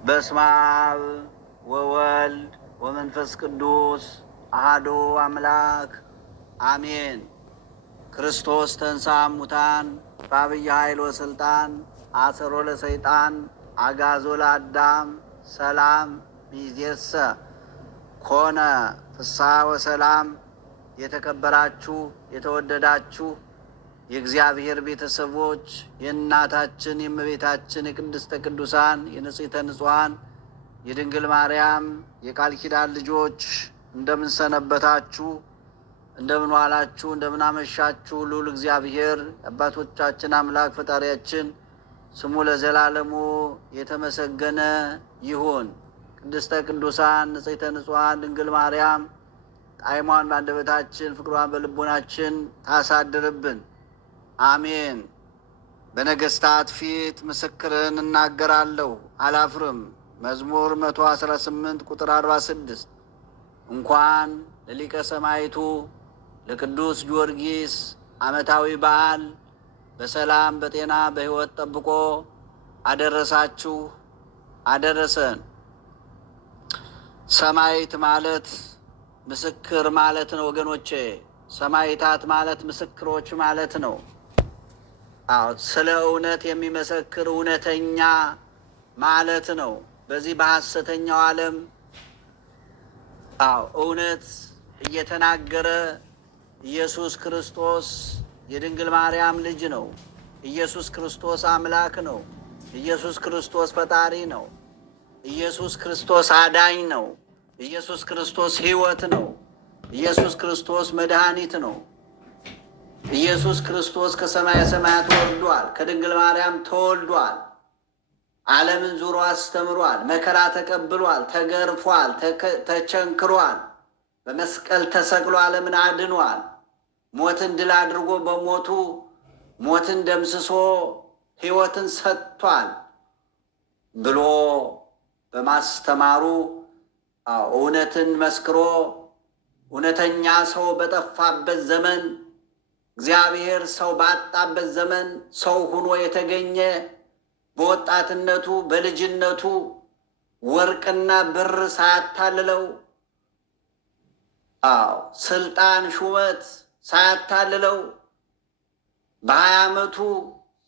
በስመ አብ ወወልድ ወመንፈስ ቅዱስ አሐዱ አምላክ አሜን። ክርስቶስ ተንሥአ እሙታን በዐቢይ ኃይል ወሥልጣን አሰሮ ለሰይጣን አግዓዞ ለአዳም ሰላም ሚዜሰ ኮነ ፍስሐ ወሰላም። የተከበራችሁ የተወደዳችሁ የእግዚአብሔር ቤተሰቦች የእናታችን የእመቤታችን የቅድስተ ቅዱሳን የንጽሕተ ንጹሐን የድንግል ማርያም የቃል ኪዳን ልጆች እንደምን ሰነበታችሁ? እንደምን ዋላችሁ? እንደምን አመሻችሁ? ልዑል እግዚአብሔር የአባቶቻችን አምላክ ፈጣሪያችን ስሙ ለዘላለሙ የተመሰገነ ይሁን። ቅድስተ ቅዱሳን ንጽሕተ ንጹሐን ድንግል ማርያም ጣዕሟን በአንደበታችን ፍቅሯን በልቦናችን ታሳድርብን። አሜን። በነገሥታት ፊት ምስክርን እናገራለሁ አላፍርም። መዝሙር 118 ቁጥር 46 እንኳን ለሊቀ ሰማዕቱ ለቅዱስ ጊዮርጊስ ዓመታዊ በዓል በሰላም በጤና በሕይወት ጠብቆ አደረሳችሁ አደረሰን። ሰማዕት ማለት ምስክር ማለት ነው ወገኖቼ። ሰማዕታት ማለት ምስክሮች ማለት ነው። ስለ እውነት የሚመሰክር እውነተኛ ማለት ነው። በዚህ በሐሰተኛው ዓለም እውነት እየተናገረ ኢየሱስ ክርስቶስ የድንግል ማርያም ልጅ ነው። ኢየሱስ ክርስቶስ አምላክ ነው። ኢየሱስ ክርስቶስ ፈጣሪ ነው። ኢየሱስ ክርስቶስ አዳኝ ነው። ኢየሱስ ክርስቶስ ሕይወት ነው። ኢየሱስ ክርስቶስ መድኃኒት ነው። ኢየሱስ ክርስቶስ ከሰማየ ሰማያት ወርዷል። ከድንግል ማርያም ተወልዷል። ዓለምን ዙሮ አስተምሯል። መከራ ተቀብሏል። ተገርፏል። ተቸንክሯል። በመስቀል ተሰቅሎ ዓለምን አድኗል። ሞትን ድል አድርጎ በሞቱ ሞትን ደምስሶ ሕይወትን ሰጥቷል ብሎ በማስተማሩ እውነትን መስክሮ እውነተኛ ሰው በጠፋበት ዘመን እግዚአብሔር ሰው ባጣበት ዘመን ሰው ሆኖ የተገኘ በወጣትነቱ በልጅነቱ ወርቅና ብር ሳያታልለው ስልጣን ሹመት ሳያታልለው በ20 ዓመቱ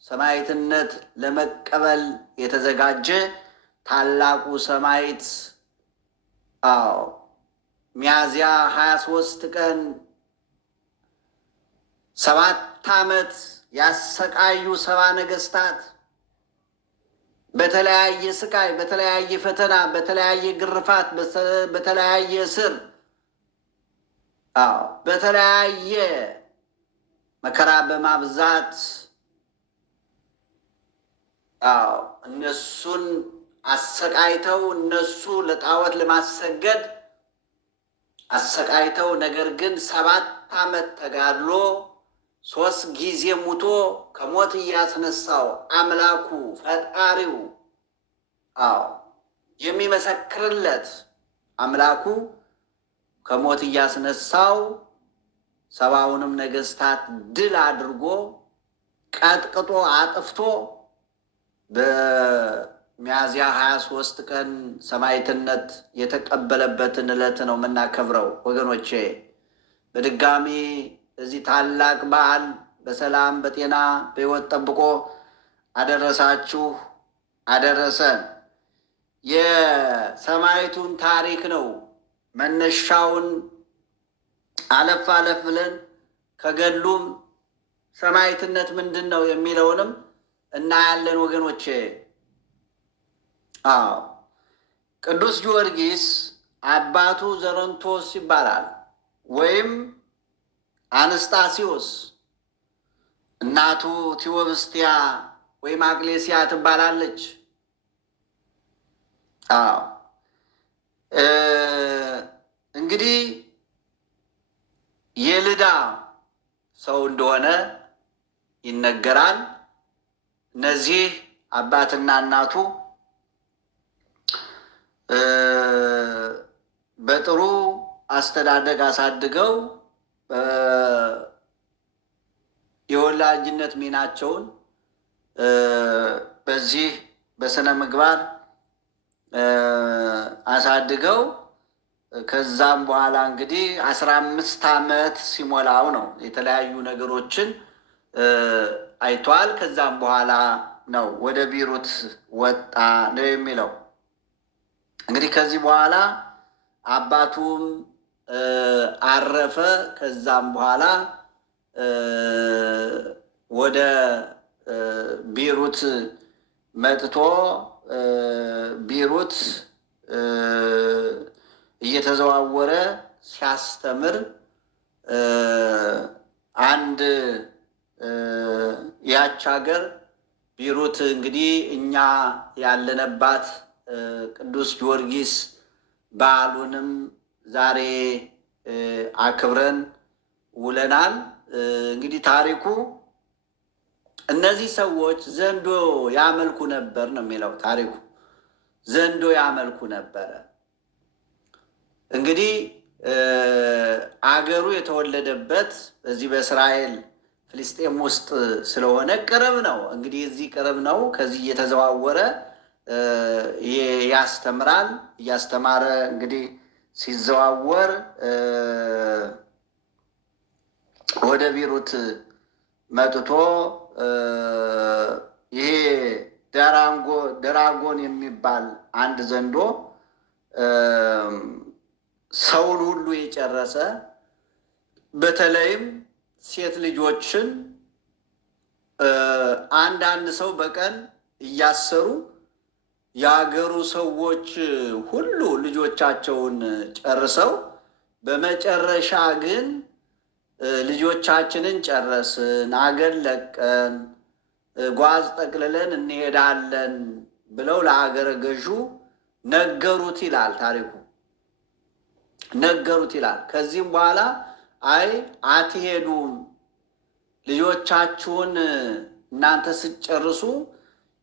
ሰማዕትነት ለመቀበል የተዘጋጀ ታላቁ ሰማዕት ሚያዝያ 23 ቀን 7 ዓመት ያሰቃዩ 70 ነገሥታት በተለያየ ስቃይ፣ በተለያየ ፈተና፣ በተለያየ ግርፋት፣ በተለያየ እስር፣ በተለያየ መከራ በማብዛት እነሱን አሰቃይተው እነሱ ለጣዖት ለማሰገድ አሰቃይተው ነገር ግን 7 ዓመት ተጋድሎ 3 ጊዜ ሙቶ ከሞት እያስነሳው አምላኩ ፈጣሪው የሚመሰክርለት አምላኩ ከሞት እያስነሳው 70ውንም ነገሥታት ድል አድርጎ ቀጥቅጦ አጥፍቶ በሚያዝያ 23 ቀን ሰማዕትነት የተቀበለበትን ዕለት ነው የምናከብረው ወገኖቼ። በድጋሚ እዚህ ታላቅ በዓል በሰላም በጤና በሕይወት ጠብቆ አደረሳችሁ አደረሰን። የሰማዕቱን ታሪክ ነው መነሻውን አለፍ አለፍ ብለን ከገድሉም ሰማዕትነት ምንድን ነው የሚለውንም እናያለን ወገኖቼ። ቅዱስ ጊዮርጊስ አባቱ ዘረንቶስ ይባላል ወይም አንስጣሲዮስ፣ እናቱ ቲዎብስቲያ ወይም አቅሌሲያ ትባላለች። እንግዲህ የልዳ ሰው እንደሆነ ይነገራል። እነዚህ አባትና እናቱ በጥሩ አስተዳደግ አሳድገው የወላጅነት ሚናቸውን በዚህ በስነ ምግባር አሳድገው ከዛም በኋላ እንግዲህ 15 ዓመት ሲሞላው ነው የተለያዩ ነገሮችን አይቷል። ከዛም በኋላ ነው ወደ ቢሩት ወጣ ነው የሚለው። እንግዲህ ከዚህ በኋላ አባቱም አረፈ። ከዛም በኋላ ወደ ቢሩት መጥቶ ቢሩት እየተዘዋወረ ሲያስተምር አንድ ያች ሀገር ቢሩት እንግዲህ እኛ ያለንባት ቅዱስ ጊዮርጊስ በዓሉንም ዛሬ አክብረን ውለናል። እንግዲህ ታሪኩ እነዚህ ሰዎች ዘንዶ ያመልኩ ነበር ነው የሚለው ታሪኩ። ዘንዶ ያመልኩ ነበረ። እንግዲህ አገሩ የተወለደበት እዚህ በእስራኤል ፍልስጤም ውስጥ ስለሆነ ቅርብ ነው። እንግዲህ እዚህ ቅርብ ነው። ከዚህ እየተዘዋወረ ያስተምራል። እያስተማረ እንግዲህ ሲዘዋወር ወደ ቢሩት መጥቶ ይሄ ደራጎን የሚባል አንድ ዘንዶ ሰውን ሁሉ የጨረሰ በተለይም ሴት ልጆችን አንዳንድ ሰው በቀን እያሰሩ የሀገሩ ሰዎች ሁሉ ልጆቻቸውን ጨርሰው በመጨረሻ ግን ልጆቻችንን ጨረስን፣ አገር ለቀን ጓዝ ጠቅልለን እንሄዳለን ብለው ለሀገረ ገዡ ነገሩት ይላል ታሪኩ። ነገሩት ይላል። ከዚህም በኋላ አይ አትሄዱም፣ ልጆቻችሁን እናንተ ስትጨርሱ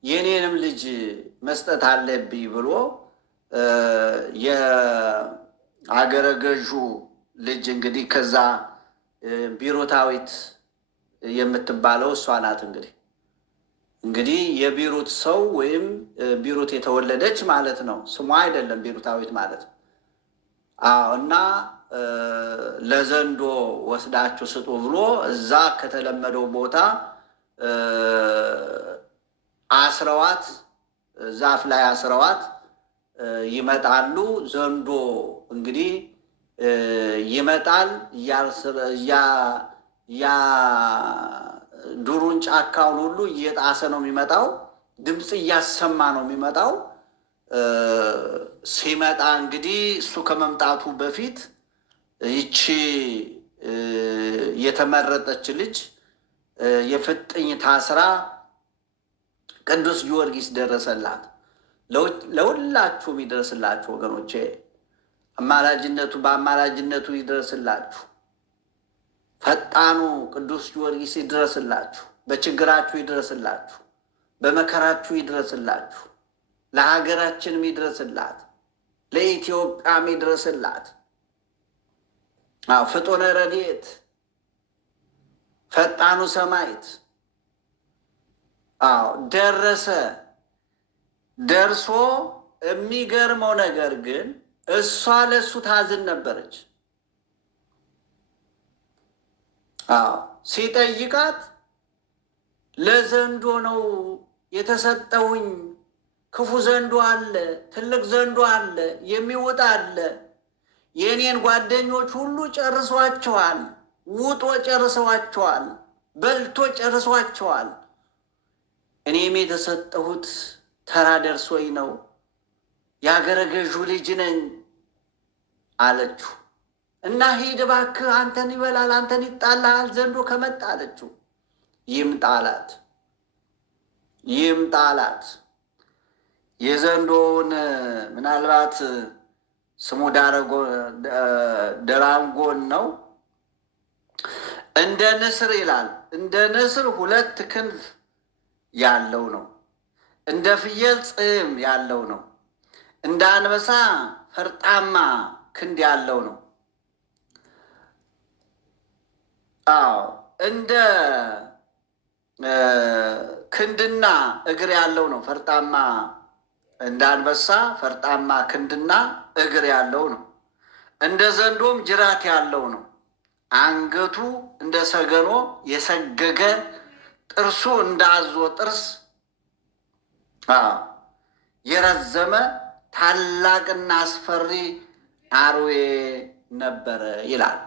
የኔንም ልጅ መስጠት አለብኝ ብሎ የአገረ ገዡ ልጅ እንግዲህ ከዛ ቢሩታዊት የምትባለው እሷ ናት። እንግዲህ የቢሩት ሰው ወይም ቢሩት የተወለደች ማለት ነው። ስሟ አይደለም ቢሩታዊት ማለት ነው። እና ለዘንዶ ወስዳችሁ ስጡ ብሎ እዛ ከተለመደው ቦታ አስረዋት፣ ዛፍ ላይ አስረዋት ይመጣሉ። ዘንዶ እንግዲህ ይመጣል ዱሩን ጫካውን ሁሉ እየጣሰ ነው የሚመጣው። ድምፅ እያሰማ ነው የሚመጣው። ሲመጣ እንግዲህ እሱ ከመምጣቱ በፊት ይቺ የተመረጠች ልጅ የፍጥኝ ታስራ ቅዱስ ጊዮርጊስ ደረሰላት። ለሁላችሁም ይደረስላችሁ ወገኖቼ፣ በአማላጅነቱ ይደረስላችሁ። ፈጣኑ ቅዱስ ጊዮርጊስ ይድረስላችሁ። በችግራችሁ ይድረስላችሁ፣ በመከራችሁ ይድረስላችሁ። ለሀገራችንም ይድረስላት፣ ለኢትዮጵያም ይድረስላት። ፍጡነ ረድኤት ፈጣኑ ሰማዕት ደረሰ። ደርሶ የሚገርመው ነገር ግን እሷ ለእሱ ታዝን ነበረች። ሲጠይቃት ለዘንዶ ነው የተሰጠውኝ፣ ክፉ ዘንዶ አለ፣ ትልቅ ዘንዶ አለ፣ የሚውጥ አለ። የእኔን ጓደኞች ሁሉ ጨርሷቸዋል፣ ውጦ ጨርሰዋቸዋል፣ በልቶ ጨርሷቸዋል። እኔም የተሰጠሁት ተራ ደርሶኝ ነው፣ የአገረ ገዡ ልጅ ነኝ አለችው። እና ሂድ እባክህ፣ አንተን ይበላል፣ አንተን ይጣልሃል ዘንዶ ከመጣ አለችው። ይምጣላት፣ ይምጣላት። የዘንዶውን ምናልባት ስሙ ደራጎን ነው። እንደ ንስር ይላል። እንደ ንስር 2 ክንፍ ያለው ነው። እንደ ፍየል ጽም ያለው ነው። እንደ አንበሳ ፈርጣማ ክንድ ያለው ነው። እንደ ክንድና እግር ያለው ነው። ፈርጣማ እንደ አንበሳ ፈርጣማ ክንድና እግር ያለው ነው። እንደ ዘንዶም ጅራት ያለው ነው። አንገቱ እንደ ሰገኖ የሰገገ፣ ጥርሱ እንደ አዞ ጥርስ የረዘመ ታላቅና አስፈሪ አርዌ ነበረ ይላል።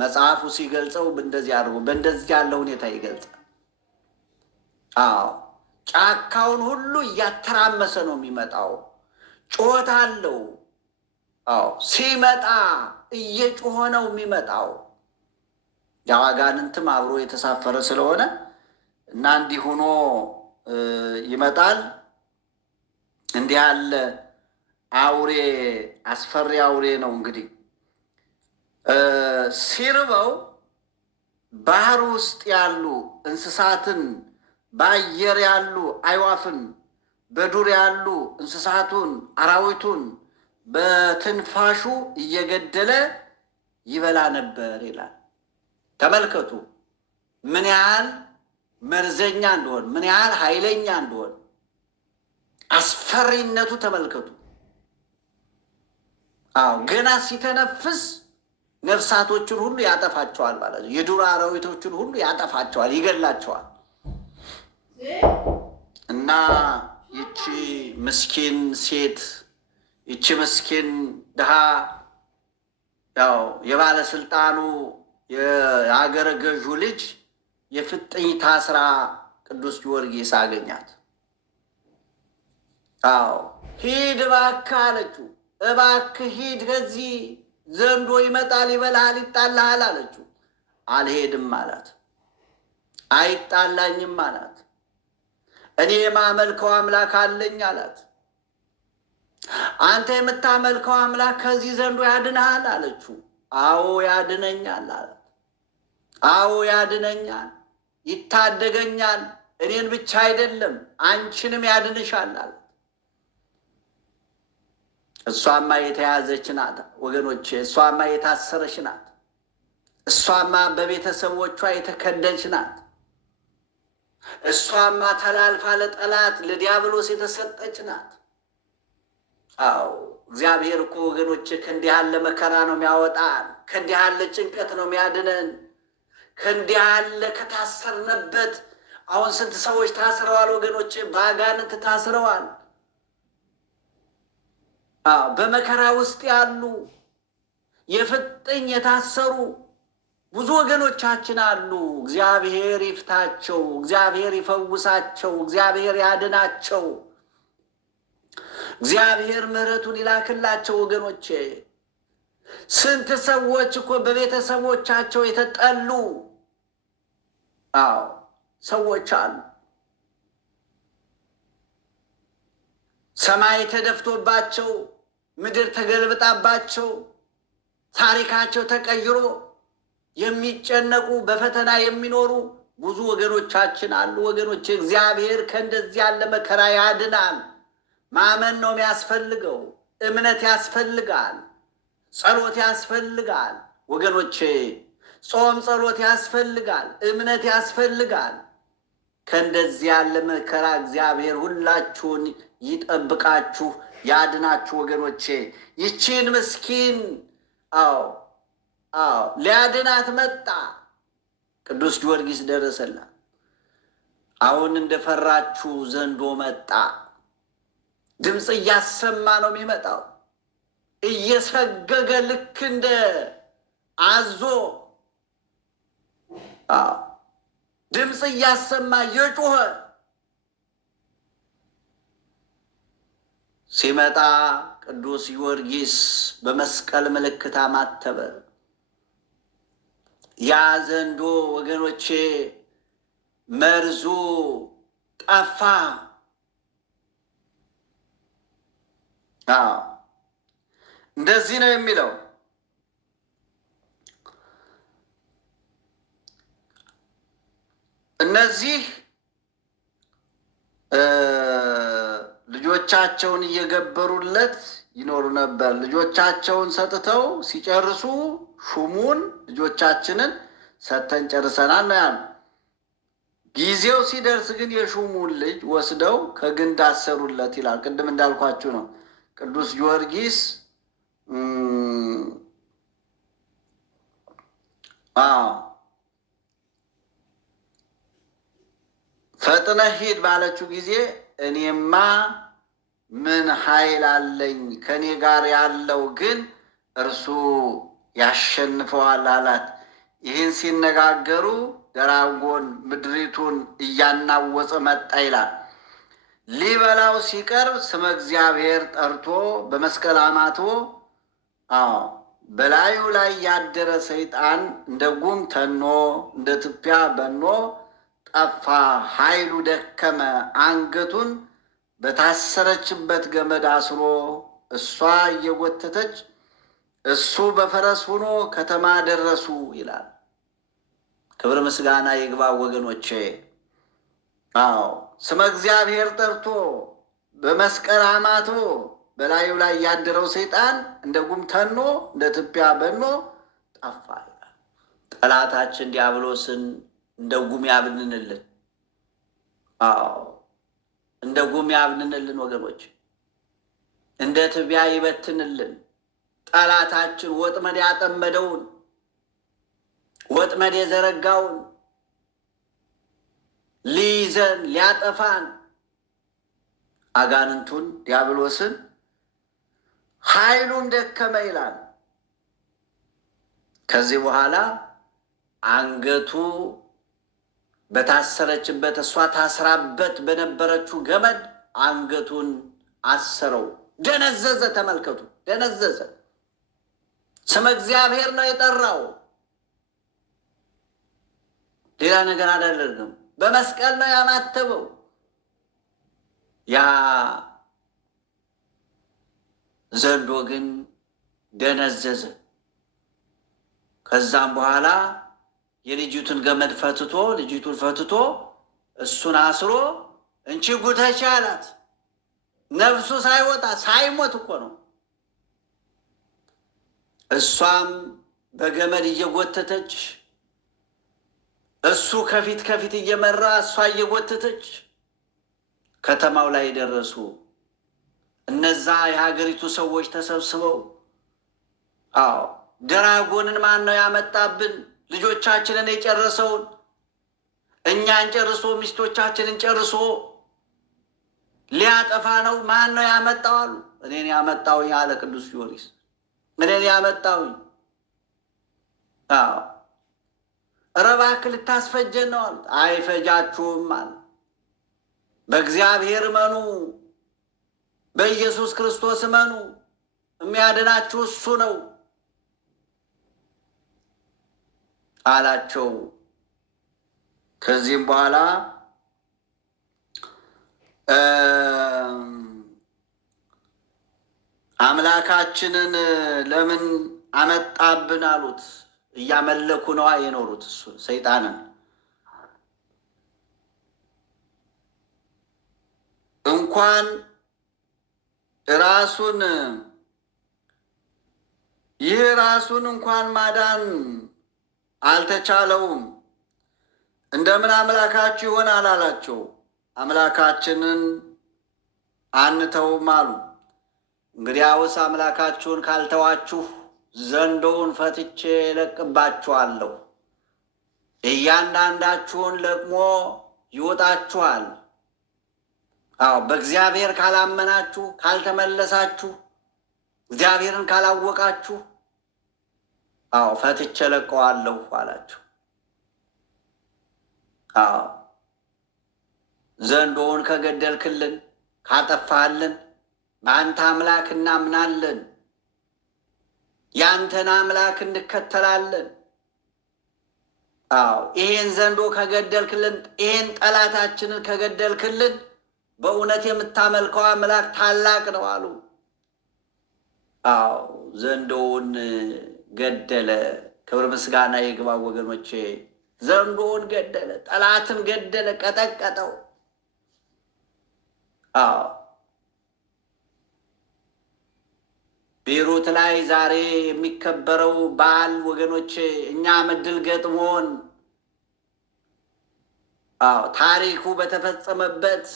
መጽሐፉ ሲገልጸው እንደዚህ አድርጎ በእንደዚህ ያለ ሁኔታ ይገልጻል። ጫካውን ሁሉ እያተራመሰ ነው የሚመጣው። ጩኸት አለው። ሲመጣ እየጮኸ ነው የሚመጣው። ያው አጋንንትም አብሮ የተሳፈረ ስለሆነ እና እንዲህ ሆኖ ይመጣል። እንዲህ ያለ አውሬ አስፈሪ አውሬ ነው። እንግዲህ ሲርበው ባህር ውስጥ ያሉ እንስሳትን፣ በአየር ያሉ አዕዋፍን፣ በዱር ያሉ እንስሳቱን፣ አራዊቱን በትንፋሹ እየገደለ ይበላ ነበር ይላል። ተመልከቱ ምን ያህል መርዘኛ እንደሆን፣ ምን ያህል ኃይለኛ እንደሆን፣ አስፈሪነቱ ተመልከቱ። ገና ሲተነፍስ ነፍሳቶችን ሁሉ ያጠፋቸዋል ማለት ነው። የዱር አራዊቶችን ሁሉ ያጠፋቸዋል፣ ይገላቸዋል። እና ይቺ ምስኪን ሴት፣ ይቺ ምስኪን ድሃ ያው የባለስልጣኑ የሀገረ ገዡ ልጅ የፍጥኝ ታስራ ቅዱስ ጊዮርጊስ አገኛት። ሂድ እባክህ አለችው። እባክህ ሂድ፣ ከዚህ ዘንዶ ይመጣል፣ ይበላሃል፣ ይጣላሃል አለችው። አልሄድም አላት። አይጣላኝም አላት። እኔ የማመልከው አምላክ አለኝ አላት። አንተ የምታመልከው አምላክ ከዚህ ዘንዶ ያድንሃል አለችው። አዎ ያድነኛል አላት። አዎ ያድነኛል፣ ይታደገኛል፣ እኔን ብቻ አይደለም አንቺንም ያድንሻል አላት። እሷማ የተያዘች ናት ወገኖቼ፣ እሷማ የታሰረች ናት። እሷማ በቤተሰቦቿ የተከደች ናት። እሷማ ተላልፋ ለጠላት ለዲያብሎስ የተሰጠች ናት። አዎ እግዚአብሔር እኮ ወገኖቼ ከእንዲህ ያለ መከራ ነው የሚያወጣን፣ ከእንዲህ ያለ ጭንቀት ነው የሚያድነን፣ ከእንዲህ ያለ ከታሰርነበት። አሁን ስንት ሰዎች ታስረዋል ወገኖቼ፣ በአጋንንት ታስረዋል። በመከራ ውስጥ ያሉ የፍጥኝ የታሰሩ ብዙ ወገኖቻችን አሉ። እግዚአብሔር ይፍታቸው፣ እግዚአብሔር ይፈውሳቸው፣ እግዚአብሔር ያድናቸው፣ እግዚአብሔር ምሕረቱን ይላክላቸው ወገኖቼ። ስንት ሰዎች እኮ በቤተሰቦቻቸው የተጠሉ ሰዎች አሉ። ሰማይ ተደፍቶባቸው፣ ምድር ተገልብጣባቸው፣ ታሪካቸው ተቀይሮ የሚጨነቁ በፈተና የሚኖሩ ብዙ ወገኖቻችን አሉ። ወገኖች እግዚአብሔር ከእንደዚህ ያለ መከራ ያድናል። ማመን ነው የሚያስፈልገው። እምነት ያስፈልጋል። ጸሎት ያስፈልጋል ወገኖቼ። ጾም ጸሎት ያስፈልጋል። እምነት ያስፈልጋል። ከእንደዚህ ያለ መከራ እግዚአብሔር ሁላችሁን ይጠብቃችሁ፣ ያድናችሁ ወገኖቼ። ይቺን ምስኪን ሊያድናት መጣ። ቅዱስ ጊዮርጊስ ደረሰላት። አሁን እንደፈራችሁ ዘንዶ መጣ። ድምፅ እያሰማ ነው የሚመጣው፣ እየሰገገ ልክ እንደ አዞ ድምፅ እያሰማ እየጮኸ ሲመጣ ቅዱስ ጊዮርጊስ በመስቀል ምልክት አማተበ። ያ ዘንዶ ወገኖቼ መርዙ ጠፋ። እንደዚህ ነው የሚለው እነዚህ ልጆቻቸውን እየገበሩለት ይኖሩ ነበር። ልጆቻቸውን ሰጥተው ሲጨርሱ ሹሙን ልጆቻችንን ሰጥተን ጨርሰናል ነው ያሉ። ጊዜው ሲደርስ ግን የሹሙን ልጅ ወስደው ከግንድ አሰሩለት ይላል። ቅድም እንዳልኳችሁ ነው። ቅዱስ ጊዮርጊስ ፈጥነህ ሂድ ባለችው ጊዜ እኔማ ምን ኃይል አለኝ? ከኔ ጋር ያለው ግን እርሱ ያሸንፈዋል አላት። ይህን ሲነጋገሩ ደራጎን ምድሪቱን እያናወጸ መጣ ይላል። ሊበላው ሲቀርብ ስመ እግዚአብሔር ጠርቶ በመስቀል አማትቦ በላዩ ላይ ያደረ ሰይጣን እንደ ጉም ተኖ እንደ ትቢያ በኖ ጠፋ፣ ኃይሉ ደከመ። አንገቱን በታሰረችበት ገመድ አስሮ እሷ እየጎተተች እሱ በፈረስ ሆኖ ከተማ ደረሱ ይላል። ክብር ምስጋና ይግባ ወገኖቼ። ስመ እግዚአብሔር ጠርቶ በመስቀል አማትቦ በላዩ ላይ ያደረው ሰይጣን እንደ ጉም ተኖ እንደ ትቢያ በኖ ጠፋ ይላል። ጠላታችን ዲያብሎስን እንደ ጉም ያብንንልን። እንደ ጉም ያብንንልን ወገኖች፣ እንደ ትቢያ ይበትንልን። ጠላታችን ወጥመድ ያጠመደውን ወጥመድ የዘረጋውን ሊይዘን ሊያጠፋን አጋንንቱን ዲያብሎስን ኃይሉን ደከመ ይላል። ከዚህ በኋላ አንገቱ በታሰረችበት እሷ ታስራበት በነበረችው ገመድ አንገቱን አሰረው። ደነዘዘ። ተመልከቱ፣ ደነዘዘ። ስመ እግዚአብሔር ነው የጠራው፣ ሌላ ነገር አላደረገም። በመስቀል ነው ያማተበው። ያ ዘንዶ ግን ደነዘዘ። ከዛም በኋላ የልጅቱን ገመድ ልጅቱን ፈትቶ እሱን አስሮ እንቺ ጉተቻ አላት። ነፍሱ ሳይወጣ ሳይሞት እኮ ነው። እሷም በገመድ እየጎተተች እሱ ከፊት ከፊት እየመራ እሷ እየጎተተች ከተማው ላይ ደረሱ። እነዛ የሀገሪቱ ሰዎች ተሰብስበው ደራጎንን ማን ነው ያመጣብን? ልጆቻችንን የጨረሰውን እኛን ጨርሶ ሚስቶቻችንን ጨርሶ ሊያጠፋ ነው። ማን ነው ያመጣው አሉ። እኔን ያመጣውኝ አለ ቅዱስ ጊዮርጊስ። እኔን ያመጣውኝ። ኧረ እባክህ ልታስፈጀን ነው አሉት። አይፈጃችሁም አለ። በእግዚአብሔር እመኑ፣ በኢየሱስ ክርስቶስ እመኑ። የሚያድናችሁ እሱ ነው አላቸው። ከዚህም በኋላ አምላካችንን ለምን አመጣብን አሉት። እያመለኩ ነዋ የኖሩት እሱ ሰይጣንን። እንኳን ራሱን እንኳን ማዳን አልተቻለውም። እንደምን አምላካችሁ ይሆናል አላቸው። አምላካችንን አንተውም አሉ። እንግዲያውስ አምላካችሁን ካልተዋችሁ ዘንዶውን ፈትቼ እለቅባችኋለሁ፣ እያንዳንዳችሁን ለቅሞ ይወጣችኋል። በእግዚአብሔር ካላመናችሁ፣ ካልተመለሳችሁ፣ እግዚአብሔርን ካላወቃችሁ ፈትቼ እለቀዋለሁ አላቸው። ዘንዶውን ከገደልክልን፣ ካጠፋልን በአንተ አምላክ እናምናለን፣ ያንተን አምላክ እንከተላለን። ይሄን ዘንዶ ከገደልክልን፣ ይሄን ጠላታችንን ከገደልክልን በእውነት የምታመልከው አምላክ ታላቅ ነው አሉ። ዘንዶውን ገደለ። ክብር ምስጋና ይግባ ወገኖቼ። ዘንዶውን ገደለ፣ ጠላትን ገደለ፣ ቀጠቀጠው። ቤይሩት ላይ ዛሬ የሚከበረው በዓል ወገኖቼ፣ እኛ ምድል ገጥሞን ታሪኩ በተፈጸመበት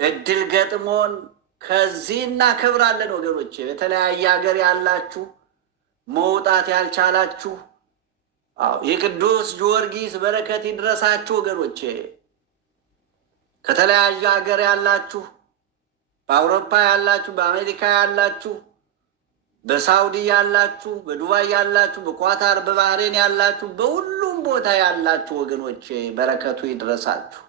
እድል ገጥሞን ከዚህ እናከብራለን ወገኖቼ። በተለያየ ሀገር ያላችሁ መውጣት ያልቻላችሁ የቅዱስ ጊዮርጊስ በረከት ይድረሳችሁ ወገኖቼ። ከተለያየ ሀገር ያላችሁ፣ በአውሮፓ ያላችሁ፣ በአሜሪካ ያላችሁ፣ በሳውዲ ያላችሁ፣ በዱባይ ያላችሁ፣ በኳታር በባህሬን ያላችሁ፣ በሁሉም ቦታ ያላችሁ ወገኖቼ በረከቱ ይድረሳችሁ።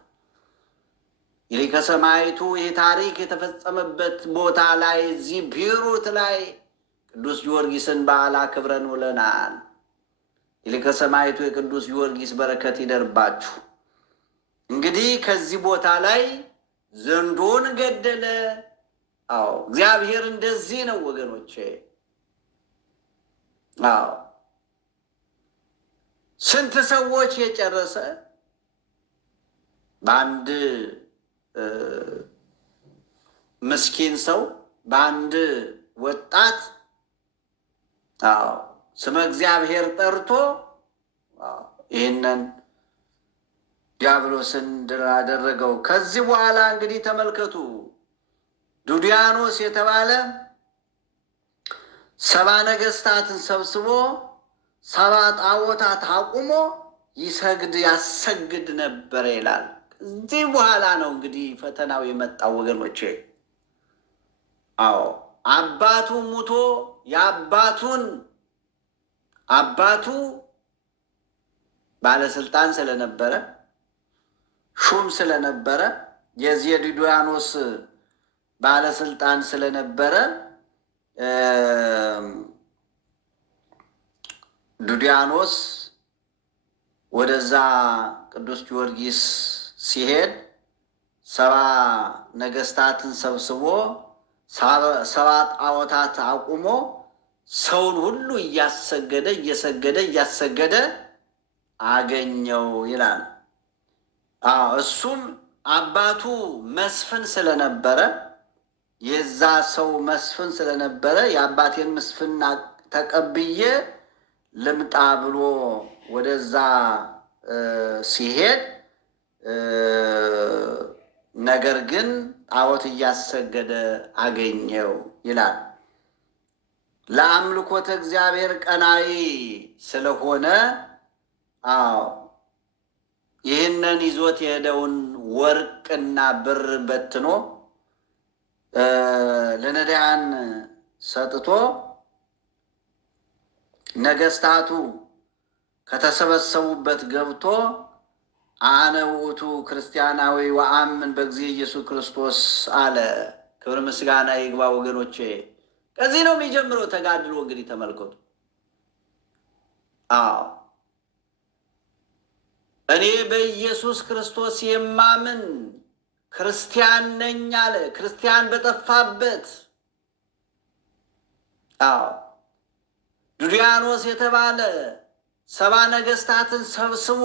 የሊቀ ሰማዕቱ ይህ ታሪክ የተፈጸመበት ቦታ ላይ እዚህ ቢሩት ላይ ቅዱስ ጊዮርጊስን በዓል አክብረን ውለናል። የሊቀ ሰማዕቱ የቅዱስ ጊዮርጊስ በረከት ይደርባችሁ። እንግዲህ ከዚህ ቦታ ላይ ዘንዶን ገደለ። እግዚአብሔር እንደዚህ ነው ወገኖቼ። ስንት ሰዎች የጨረሰ በአንድ ምስኪን ሰው፣ በአንድ ወጣት ስመ እግዚአብሔር ጠርቶ ይህንን ዲያብሎስን ድል አደረገው። ከዚህ በኋላ እንግዲህ ተመልከቱ፣ ዱዲያኖስ የተባለ 70 ነገስታትን ሰብስቦ 70 ጣዖታት አቁሞ ይሰግድ ያሰግድ ነበረ ይላል። ከዚህ በኋላ ነው እንግዲህ ፈተናው የመጣው ወገኖቼ። አባቱ ሙቶ አባቱ ባለስልጣን ስለነበረ ሹም ስለነበረ የዚህ የዱዲያኖስ ባለስልጣን ስለነበረ ዱዲያኖስ ወደዛ ቅዱስ ጊዮርጊስ ሲሄድ 70 ነገስታትን ሰብስቦ 70 ጣዖታት አቁሞ ሰውን ሁሉ እያሰገደ አገኘው ይላል። እሱም አባቱ መስፍን ስለነበረ የዛ ሰው መስፍን ስለነበረ የአባቴን መስፍን ተቀብዬ ልምጣ ብሎ ወደዛ ሲሄድ ነገር ግን ጣዖት እያሰገደ አገኘው ይላል። ለአምልኮተ እግዚአብሔር ቀናኢ ስለሆነ ይህንን ይዞት የሄደውን ወርቅና ብር በትኖ ለነዳያን ሰጥቶ ነገስታቱ ከተሰበሰቡበት ገብቶ አነ ውእቱ ክርስቲያናዊ ወአምን በእግዚእ ኢየሱስ ክርስቶስ አለ። ክብር ምስጋና ይግባ ወገኖቼ። ከዚህ ነው የሚጀምረው ተጋድሎ። እንግዲህ ተመልከቱ። እኔ በኢየሱስ ክርስቶስ የማምን ክርስቲያን ነኝ አለ። ክርስቲያን በጠፋበት ዱዲያኖስ የተባለ 70 ነገስታትን ሰብስቦ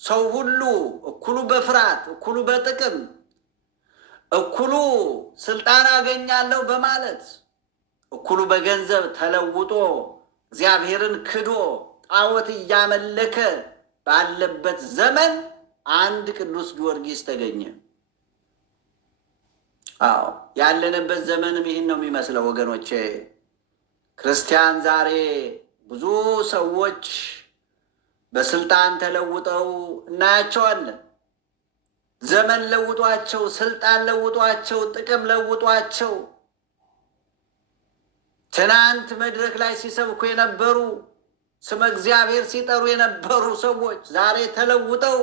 ሰው ሁሉ እኩሉ በፍርሃት እኩሉ በጥቅም እኩሉ ስልጣን አገኛለሁ በማለት እኩሉ በገንዘብ ተለውጦ እግዚአብሔርን ክዶ ጣዖት እያመለከ ባለበት ዘመን አንድ ቅዱስ ጊዮርጊስ ተገኘ። ያለንበት ዘመንም ይህን ነው የሚመስለው ወገኖቼ። ክርስቲያን ዛሬ ብዙ ሰዎች በስልጣን ተለውጠው እናያቸዋለን። ዘመን ለውጧቸው፣ ስልጣን ለውጧቸው፣ ጥቅም ለውጧቸው ትናንት መድረክ ላይ ሲሰብኩ የነበሩ ስመ እግዚአብሔር ሲጠሩ የነበሩ ሰዎች ዛሬ ተለውጠው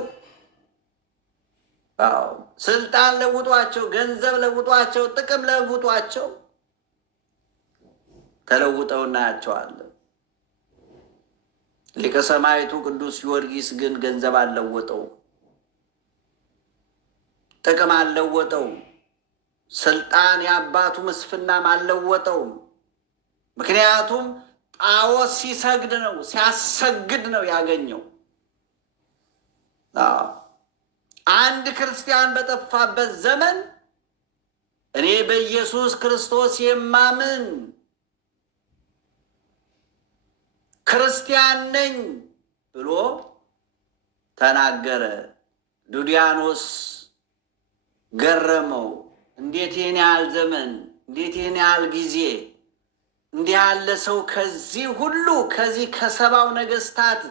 ስልጣን ለውጧቸው፣ ገንዘብ ለውጧቸው፣ ጥቅም ለውጧቸው ተለውጠው እናያቸዋለን። ሊቀ ሰማዕቱ ቅዱስ ጊዮርጊስ ግን ገንዘብ አልለወጠው፣ ጥቅም አልለወጠው፣ ስልጣን የአባቱ መስፍናም አልለወጠው። ምክንያቱም ጣዖት ሲሰግድ ነው ሲያሰግድ ነው ያገኘው። አንድ ክርስቲያን በጠፋበት ዘመን እኔ በኢየሱስ ክርስቶስ የማምን ክርስቲያን ነኝ ብሎ ተናገረ። ዱዲያኖስ ገረመው። እንዴት ይህን ያህል ዘመን፣ እንዴት ይህን ያህል ጊዜ እንዲህ ያለ ሰው ከዚህ ሁሉ ከዚህ ከሰባው ነገስታት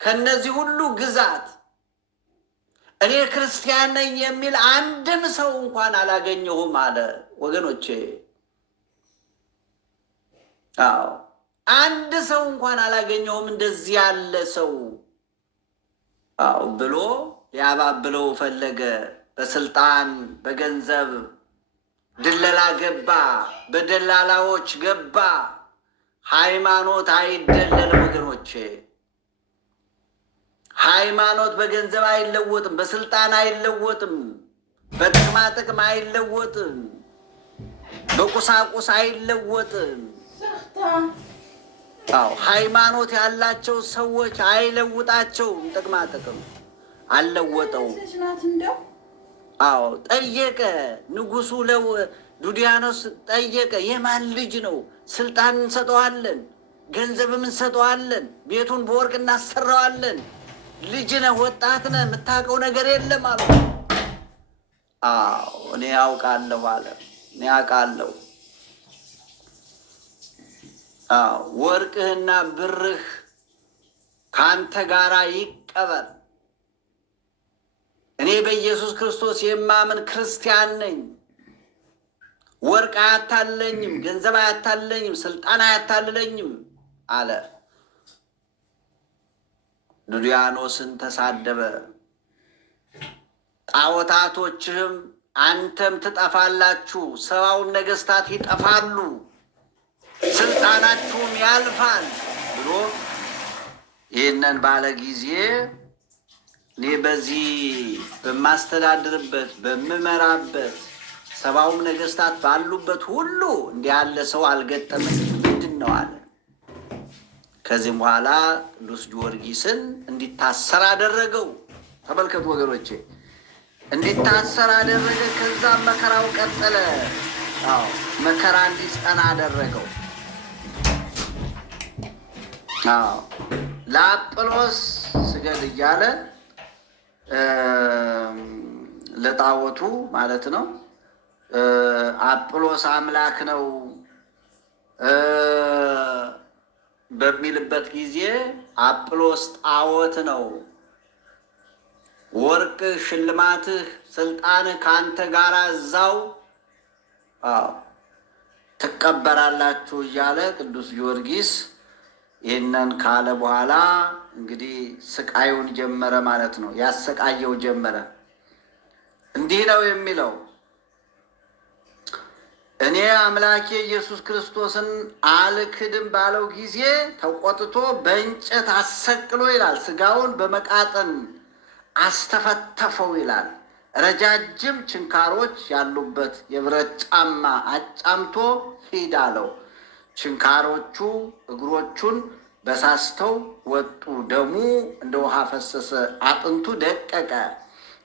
ከነዚህ ሁሉ ግዛት እኔ ክርስቲያን ነኝ የሚል አንድም ሰው እንኳን አላገኘሁም አለ። ወገኖቼ አዎ አንድ ሰው እንኳን አላገኘሁም እንደዚህ ያለ ሰው አዎ ብሎ ሊያባብለው ፈለገ። በስልጣን በገንዘብ ድለላ ገባ፣ በደላላዎች ገባ። ሃይማኖት አይደለልም ወገኖቼ። ሃይማኖት በገንዘብ አይለወጥም፣ በስልጣን አይለወጥም፣ በጥቅማ ጥቅም አይለወጥም፣ በቁሳቁስ አይለወጥም። አዎ ሃይማኖት ያላቸው ሰዎች አይለውጣቸውም። ጥቅማ ጥቅም አልለወጠውም። አዎ ጠየቀ ንጉሱ ዱዲያኖስ ጠየቀ። የማን ልጅ ነው? ስልጣን እንሰጠዋለን፣ ገንዘብም እንሰጠዋለን፣ ቤቱን በወርቅ እናሰራዋለን። ልጅ ነህ፣ ወጣት ነህ፣ የምታውቀው ነገር የለም አሉ። አዎ እኔ ያውቃለሁ አለ። እኔ ያውቃለሁ። አዎ ወርቅህና ብርህ ከአንተ ጋራ ይቀበር። እኔ በኢየሱስ ክርስቶስ የማምን ክርስቲያን ነኝ። ወርቅ አያታለኝም፣ ገንዘብ አያታለኝም፣ ስልጣን አያታልለኝም አለ። ዱዲያኖስን ተሳደበ። ጣዖታቶችህም አንተም ትጠፋላችሁ፣ ሰባውም ነገስታት ይጠፋሉ፣ ስልጣናችሁም ያልፋል ብሎ ይህንን ባለ ጊዜ እኔ በዚህ በማስተዳድርበት በምመራበት ሰባውም ነገስታት ባሉበት ሁሉ እንዲህ ያለ ሰው አልገጠመኝም። ምንድን ነው አለ። ከዚህም በኋላ ቅዱስ ጊዮርጊስን እንዲታሰር አደረገው። ተመልከቱ ወገኖቼ፣ እንዲታሰር አደረገ። ከዛም መከራው ቀጠለ። አዎ መከራ እንዲጸና አደረገው። አዎ ለአጵሎስ ስገድ እያለ ለጣዖቱ ማለት ነው። አጵሎስ አምላክ ነው በሚልበት ጊዜ አጵሎስ ጣዖት ነው፣ ወርቅህ፣ ሽልማትህ፣ ስልጣንህ ከአንተ ጋር እዛው ትቀበራላችሁ እያለ ቅዱስ ጊዮርጊስ ይህንን ካለ በኋላ እንግዲህ ስቃዩን ጀመረ ማለት ነው። ያሰቃየው ጀመረ። እንዲህ ነው የሚለው፣ እኔ አምላኬ ኢየሱስ ክርስቶስን አልክድም ባለው ጊዜ ተቆጥቶ በእንጨት አሰቅሎ ይላል፣ ስጋውን በመቃጠን አስተፈተፈው ይላል። ረጃጅም ችንካሮች ያሉበት የብረት ጫማ አጫምቶ ሂድ አለው። ችንካሮቹ እግሮቹን በሳስተው ወጡ። ደሙ እንደ ውሃ ፈሰሰ። አጥንቱ ደቀቀ።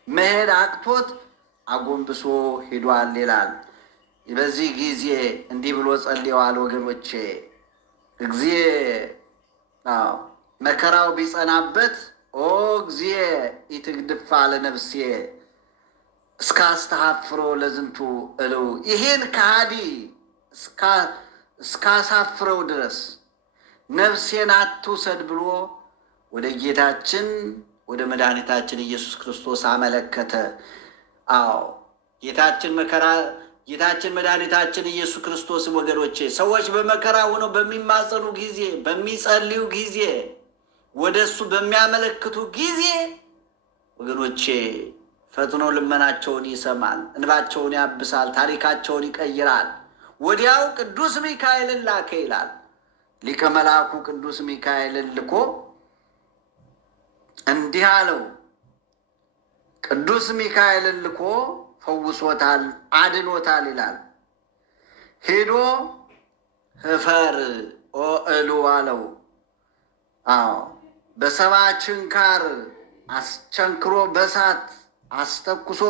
መሄድ አቅቶት አጎንብሶ ሂዷል ይላል። በዚህ ጊዜ እንዲህ ብሎ ጸልየዋል ወገኖቼ። መከራው ቢጸናበት ኦ እግዚእ ኢትግድፋ ለነፍሴ እስከ አስተሐፍሮ ለዝንቱ እልው፣ ይህን ከሃዲ እስካሳፍረው ድረስ ነፍሴን አትውሰድ ብሎ ወደ ጌታችን ወደ መድኃኒታችን ኢየሱስ ክርስቶስ አመለከተ። አዎ ጌታችን መድኃኒታችን ኢየሱስ ክርስቶስ ወገኖቼ፣ ሰዎች በመከራ ሆነው በሚማጸኑ ጊዜ፣ በሚጸልዩ ጊዜ፣ ወደ እሱ በሚያመለክቱ ጊዜ ወገኖቼ ፈጥኖ ልመናቸውን ይሰማል፣ እንባቸውን ያብሳል፣ ታሪካቸውን ይቀይራል። ወዲያው ቅዱስ ሚካኤልን ላከ ይላል። ሊቀ መልአኩ ቅዱስ ሚካኤልን ልኮ እንዲህ አለው። ቅዱስ ሚካኤልን ልኮ ፈውሶታል፣ አድኖታል ይላል። ሄዶ ህፈር ኦ እሉ አለው። አዎ በሰባ ችንካር አስቸንክሮ በሳት አስተኩሶ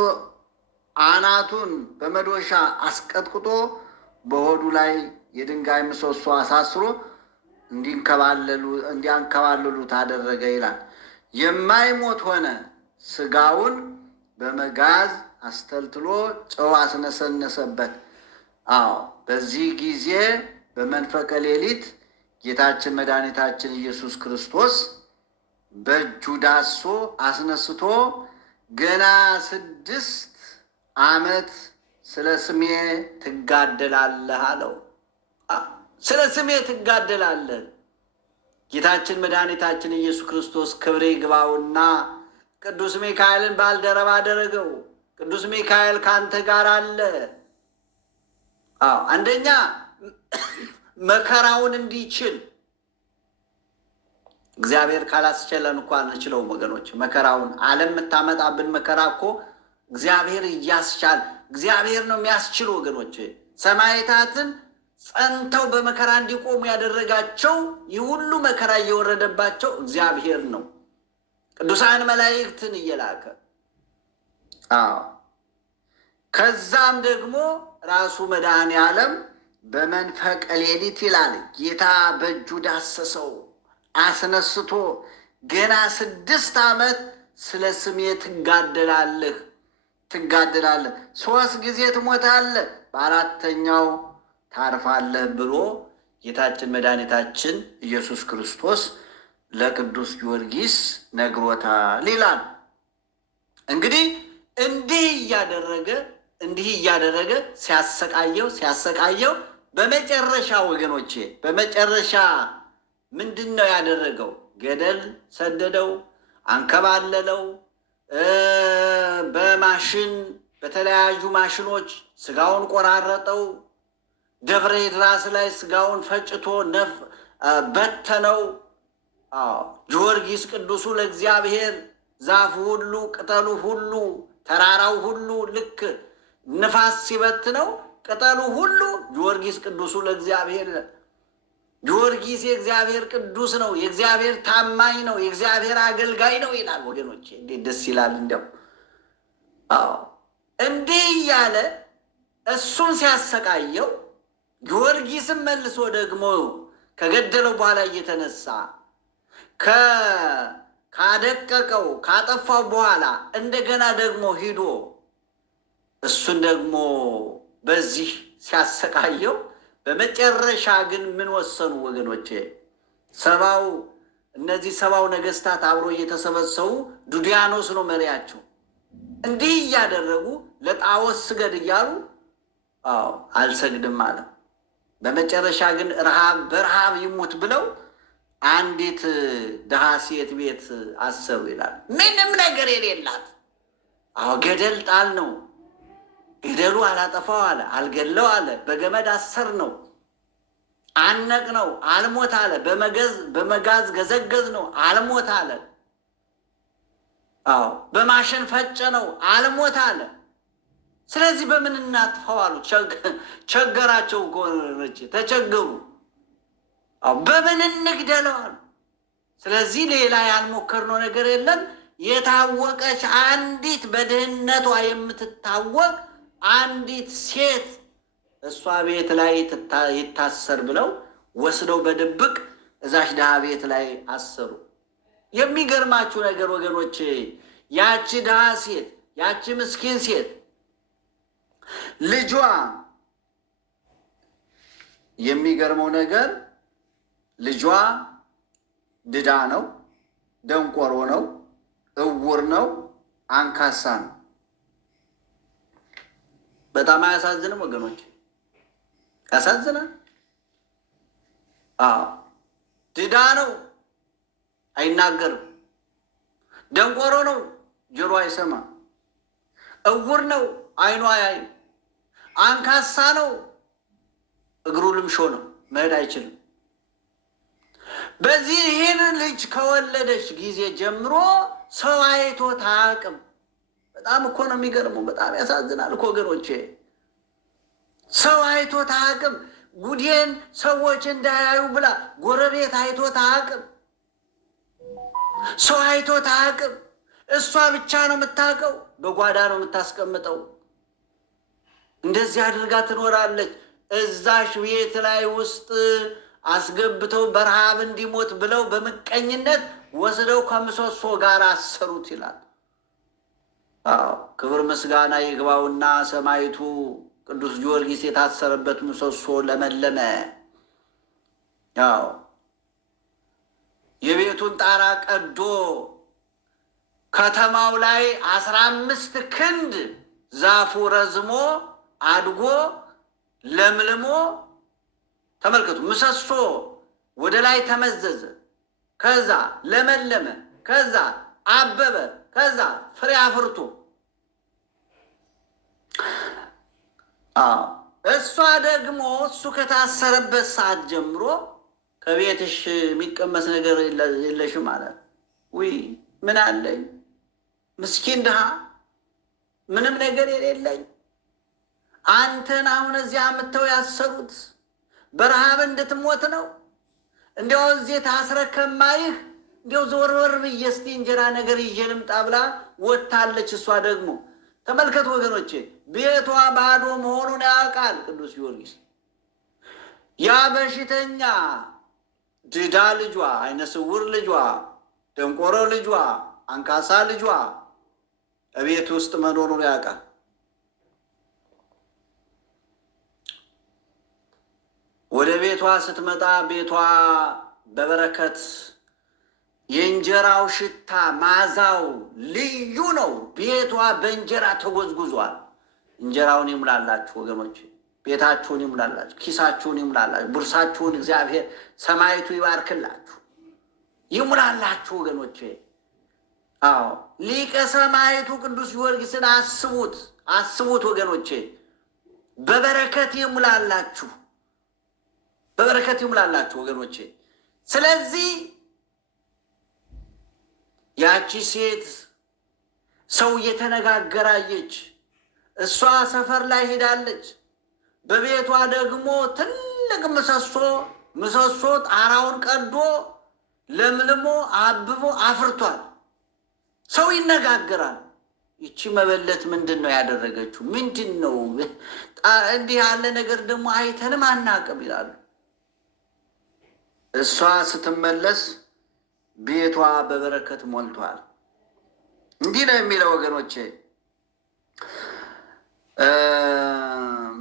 አናቱን በመዶሻ አስቀጥቅጦ በሆዱ ላይ የድንጋይ ምሰሶ አሳስሮ እንዲያንከባልሉት አደረገ ይላል። የማይሞት ሆነ። ስጋውን በመጋዝ አስተልትሎ ጨው አስነሰነሰበት። አዎ በዚህ ጊዜ በመንፈቀ ሌሊት ጌታችን መድኃኒታችን ኢየሱስ ክርስቶስ በእጁ ዳሶ አስነስቶ ገና 6 ዓመት ስለ ስሜ ትጋደላለህ አለው። ስለ ስሜ ትጋደላለህ። ጌታችን መድኃኒታችን ኢየሱስ ክርስቶስ ክብር ይግባውና ቅዱስ ሚካኤልን ባልደረባ አደረገው። ቅዱስ ሚካኤል ካንተ ጋር አለ። አንደኛ መከራውን እንዲችል፣ እግዚአብሔር ካላስችለን እኮ አንችለውም ወገኖች። መከራውን ዓለም የምታመጣብን መከራ እኮ እግዚአብሔር እያስቻል፣ እግዚአብሔር ነው የሚያስችል ወገኖች። ሰማዕታትን ጸንተው በመከራ እንዲቆሙ ያደረጋቸው ይህ ሁሉ መከራ እየወረደባቸው እግዚአብሔር ነው፣ ቅዱሳን መላእክትን እየላከ። ከዛም ደግሞ ራሱ መድኃኔ ዓለም በመንፈቀ ሌሊት ይላል ጌታ በእጁ ዳሰሰው አስነስቶ ገና 6 ዓመት ስለ ስሜ ትጋደላለህ 3 ጊዜ ትሞታለህ፣ በ4ተኛው ታርፋለህ ብሎ ጌታችን መድኃኒታችን ኢየሱስ ክርስቶስ ለቅዱስ ጊዮርጊስ ነግሮታል ይላል። እንግዲህ እንዲህ እያደረገ ሲያሰቃየው በመጨረሻ ወገኖቼ፣ በመጨረሻ ምንድን ነው ያደረገው? ገደል ሰደደው፣ አንከባለለው። በተለያዩ ማሽኖች ስጋውን ቆራረጠው። ደብረ ድራስ ላይ ስጋውን ፈጭቶ በተነው። ጊዮርጊስ ቅዱሱ ለእግዚአብሔር ዛፉ ሁሉ፣ ቅጠሉ ሁሉ፣ ተራራው ሁሉ ልክ ንፋስ ሲበትነው ቅጠሉ ሁሉ ጊዮርጊስ ቅዱሱ ለእግዚአብሔር። ጊዮርጊስ የእግዚአብሔር ቅዱስ ነው፣ የእግዚአብሔር ታማኝ ነው፣ የእግዚአብሔር አገልጋይ ነው ይላል ወገኖቼ። እንዴት ደስ ይላል! እንዲያው እንዲህ እያለ እሱን ሲያሰቃየው ጊዮርጊስም መልሶ ደግሞ ከገደለው በኋላ እየተነሳ ካደቀቀው ካጠፋው በኋላ እንደገና ደግሞ ሂዶ እሱን ደግሞ በዚህ ሲያሰቃየው በመጨረሻ ግን ምን ወሰኑ ወገኖቼ? እነዚህ 70 ነገስታት አብሮ እየተሰበሰቡ ዱዲያኖስ ነው መሪያቸው። እንዲህ እያደረጉ ለጣዖት ስገድ እያሉ አልሰግድም አለ። በመጨረሻ ግን በረሃብ ይሙት ብለው አንዲት ድሃ ሴት ቤት አሰሩ ይላል። ምንም ነገር የሌላት ገደል ጣል ነው። ገደሉ አላጠፋው አለ፣ አልገለው አለ። በገመድ አሰር ነው፣ አነቅ ነው፣ አልሞት አለ። በመጋዝ ገዘገዝ ነው፣ አልሞት አለ። በማሽን ፈጨ ነው፣ አልሞት አለ። ስለዚህ በምን እናጥፋው አሉ። ቸገራቸው፣ ተቸገሩ። በምን እንግደለው አሉ። ስለዚህ ሌላ ያልሞከርነው ነገር የለም። የታወቀች አንዲት በድህነቷ የምትታወቅ አንዲት ሴት እሷ ቤት ላይ ይታሰር ብለው ወስደው በድብቅ እዛች ድሃ ቤት ላይ አሰሩ። የሚገርማችሁ ነገር ወገኖቼ፣ ያቺ ድሃ ሴት፣ ያቺ ምስኪን ሴት ልጇ፣ የሚገርመው ነገር ልጇ ድዳ ነው፣ ደንቆሮ ነው፣ እውር ነው፣ አንካሳ ነው። በጣም አያሳዝንም ወገኖች? ያሳዝናል። ድዳ ነው፣ አይናገርም። ደንቆሮ ነው፣ ጆሮ አይሰማም። እውር ነው፣ አይኑ አያይም። አንካሳ ነው፣ እግሩ ልምሾ ነው፣ መሄድ አይችልም። በዚህ ይህን ልጅ ከወለደች ጊዜ ጀምሮ ሰው አይቶት አያውቅም። በጣም እኮ ነው የሚገርመው። በጣም ያሳዝናል እኮ ወገኖቼ። ሰው አይቶት አያውቅም። ጉዴን ሰዎች እንዳያዩ ብላ ጎረቤት አይቶት አያውቅም። ሰው አይቶት አያውቅም። እሷ ብቻ ነው የምታውቀው። በጓዳ ነው የምታስቀምጠው። እንደዚህ አድርጋ ትኖራለች። እዛሽ ቤት ላይ ውስጥ አስገብተው በረሃብ እንዲሞት ብለው በምቀኝነት ወስደው ከምሰሶ ጋር አሰሩት ይላል። አዎ ክብር ምስጋና ይግባውና ሰማዕቱ ቅዱስ ጊዮርጊስ የታሰረበት ምሰሶ ለመለመ። አዎ የቤቱን ጣራ ቀዶ ከተማው ላይ 15 ክንድ ዛፉ ረዝሞ አድጎ ለምልሞ፣ ተመልከቱ፣ ምሰሶ ወደ ላይ ተመዘዘ፣ ከዛ ለመለመ፣ ከዛ አበበ፣ ከዛ ፍሬ አፍርቶ። እሷ ደግሞ እሱ ከታሰረበት ሰዓት ጀምሮ ከቤትሽ የሚቀመስ ነገር የለሽም አላት። ውይ ምን አለኝ ምስኪን ድሃ ምንም ነገር የሌለኝ፣ አንተን አሁን እዚያ አምጥተው ያሰሩት በረሃብ እንድትሞት ነው። እንዲያው እዚህ ታስረህ ከማይህ እንዲያው ዘወርወር ብዬ እስቲ እንጀራ ነገር ይዤ ልምጣ ብላ ወጥታለች። እሷ ደግሞ ተመልከቱ ወገኖቼ፣ ቤቷ ባዶ መሆኑን ያውቃል ቅዱስ ጊዮርጊስ። ያ በሽተኛ ድዳ ልጇ፣ አይነ ስውር ልጇ፣ ደንቆሮ ልጇ፣ አንካሳ ልጇ እቤት ውስጥ መኖሩን ያውቃል። ወደ ቤቷ ስትመጣ ቤቷ በበረከት የእንጀራው ሽታ ማዛው ልዩ ነው። ቤቷ በእንጀራ ተጎዝጉዟል። እንጀራውን ይሙላላችሁ ወገኖች፣ ቤታችሁን ይሙላላችሁ፣ ኪሳችሁን ይሙላላችሁ፣ ቡርሳችሁን እግዚአብሔር ሰማዕቱ ይባርክላችሁ፣ ይሙላላችሁ ወገኖቼ። አዎ ሊቀ ሰማዕቱ ቅዱስ ጊዮርጊስን አስቡት፣ አስቡት ወገኖቼ። በበረከት ይሙላላችሁ፣ በበረከት ይሙላላችሁ ወገኖቼ። ስለዚህ ያቺ ሴት ሰው እየተነጋገራየች፣ እሷ ሰፈር ላይ ሄዳለች። በቤቷ ደግሞ ትልቅ ምሰሶ ጣራውን ቀዶ ለምልሞ አብቦ አፍርቷል። ሰው ይነጋገራል። ይቺ መበለት ምንድን ነው ያደረገችው? ምንድን ነው እንዲህ ያለ ነገር ደግሞ አይተንም አናቅም ይላሉ። እሷ ስትመለስ ቤቷ በበረከት ሞልቷል። እንዲህ ነው የሚለው ወገኖቼ።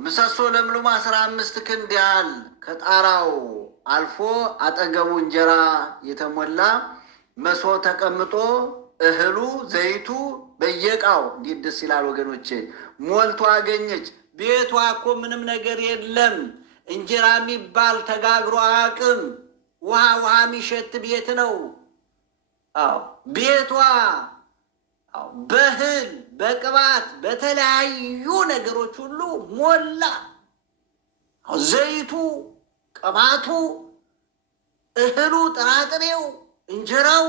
ምሰሶ ለምልሞ 15 ክንድ ያህል ከጣራው አልፎ አጠገቡ እንጀራ የተሞላ መሶብ ተቀምጦ እህሉ ዘይቱ በየቃው እንዴት ደስ ይላል ወገኖቼ፣ ሞልቶ አገኘች። ቤቷ እኮ ምንም ነገር የለም። እንጀራ የሚባል ተጋግሮ አያውቅም። ውሃ የሚሸት ቤት ነው። አዎ ቤቷ በእህል በቅባት በተለያዩ ነገሮች ሁሉ ሞላ። ዘይቱ፣ ቅባቱ፣ እህሉ፣ ጥራጥሬው፣ እንጀራው፣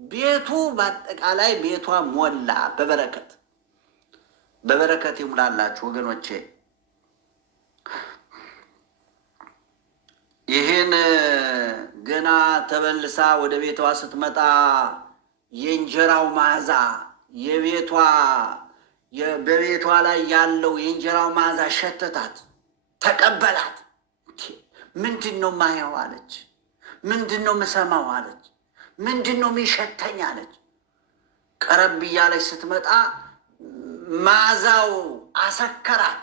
ቤቱ በአጠቃላይ ቤቷ ሞላ። በበረከት በበረከት ይሙላላችሁ ወገኖቼ። ይህን ገና ተበልሳ ወደ ቤቷ ስትመጣ የእንጀራው መዓዛ በቤቷ ላይ ያለው የእንጀራው መዓዛ ሸተታት፣ ተቀበላት። ምንድን ነው ማየው አለች። ምንድን ነው ምሰማው አለች። ምንድን ነው የሚሸተኝ አለች። ቀረብ እያለች ስትመጣ መዓዛው አሰከራት፣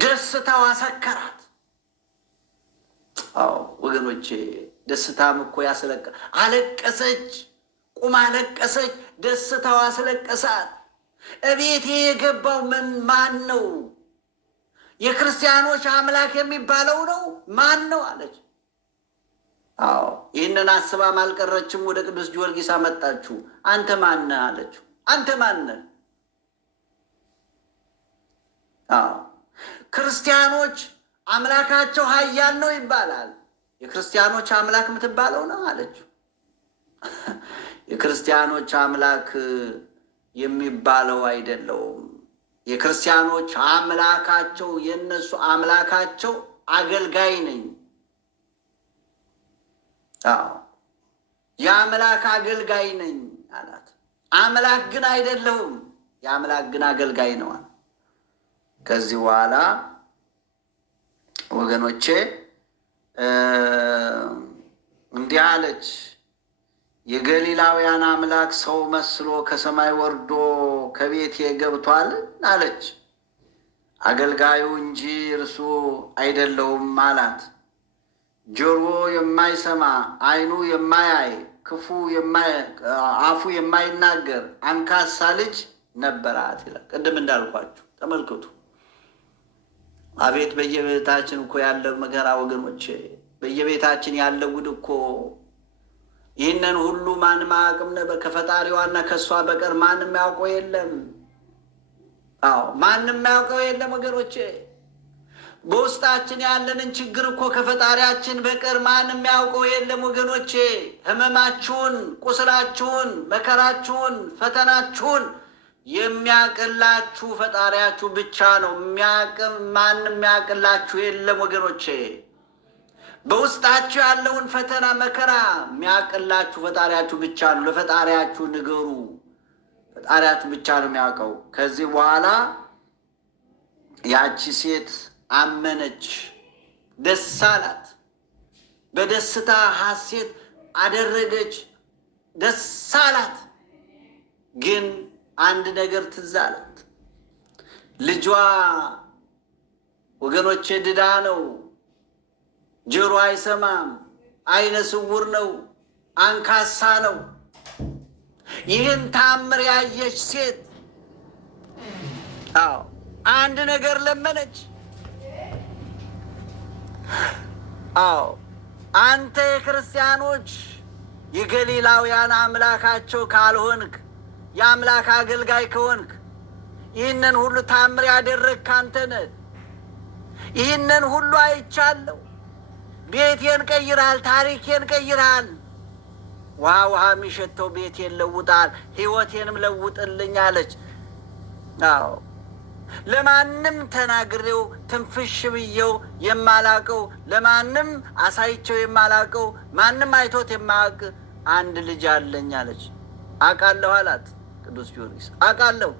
ደስታው አሰከራት። አዎ ወገኖቼ፣ ደስታም እኮ አለቀሰች፣ ቁማ አለቀሰች። ደስታው አስለቀሳት። እቤቴ የገባው ማን ነው? የክርስቲያኖች አምላክ የሚባለው ነው ማን ነው አለች። አዎ ይህንን አስባም አልቀረችም። ወደ ቅዱስ ጊዮርጊስ አመጣችሁ። አንተ ማነህ አለችው። አንተ ማነህ? አዎ ክርስቲያኖች አምላካቸው ኃያል ነው ይባላል። የክርስቲያኖች አምላክ የምትባለው ነው አለችው። የክርስቲያኖች አምላክ የሚባለው አይደለውም። የክርስቲያኖች አምላካቸው የነሱ አምላካቸው አገልጋይ ነኝ። አዎ የአምላክ አገልጋይ ነኝ አላት። አምላክ ግን አይደለሁም፣ የአምላክ ግን አገልጋይ ነው። ከዚህ በኋላ ወገኖቼ እንዲህ አለች፣ የገሊላውያን አምላክ ሰው መስሎ ከሰማይ ወርዶ ከቤቴ ገብቷል አለች። አገልጋዩ እንጂ እርሱ አይደለውም አላት። ጆሮ የማይሰማ ዓይኑ የማያይ አፉ የማይናገር አንካሳ ልጅ ነበራት ይላል። ቅድም እንዳልኳችሁ ተመልክቱ። አቤት በየቤታችን እኮ ያለ መከራ ወገኖቼ፣ በየቤታችን ያለ ጉድ እኮ። ይህንን ሁሉ ማንም አያውቅም ነበር። ከፈጣሪዋና ከእሷ በቀር ማንም ያውቀው የለም። አዎ ማንም ያውቀው የለም ወገኖቼ። በውስጣችን ያለንን ችግር እኮ ከፈጣሪያችን በቀር ማንም ያውቀው የለም ወገኖቼ። ሕመማችሁን፣ ቁስላችሁን፣ መከራችሁን፣ ፈተናችሁን የሚያቅላችሁ ፈጣሪያችሁ ብቻ ነው። ማንም የሚያቅላችሁ የለም ወገኖቼ። በውስጣችሁ ያለውን ፈተና መከራ የሚያቅላችሁ ፈጣሪያችሁ ብቻ ነው። ለፈጣሪያችሁ ንገሩ። ፈጣሪያችሁ ብቻ ነው የሚያውቀው። ከዚህ በኋላ ያቺ ሴት አመነች፣ ደስ አላት። በደስታ ሐሴት አደረገች፣ ደስ አላት። ግን አንድ ነገር ትዝ አላት። ልጇ ወገኖቼ ድዳ ነው፣ ጆሮ አይሰማም፣ አይነ ስውር ነው፣ አንካሳ ነው። ይህን ታምር ያየች ሴት አንድ ነገር ለመነች። አንተ የክርስቲያኖች የገሊላውያን አምላካቸው ካልሆንክ፣ የአምላክ አገልጋይ ከሆንክ፣ ይህንን ሁሉ ታምር ያደረግክ አንተ ነህ። ይህንን ሁሉ አይቻለሁ። ቤቴን ቀይራል፣ ታሪኬን ቀይራል። ውሃ የሚሸተው ቤቴን ለውጣል፣ ሕይወቴንም ለውጥልኝ አለች። ለማንም ተናግሬው ትንፍሽ ብዬው የማላቀው፣ ለማንም አሳይቸው የማላቀው፣ ማንም አይቶት የማያውቅ አንድ ልጅ አለኝ አለች። አውቃለሁ አላት ቅዱስ ጊዮርጊስ። አውቃለሁ፣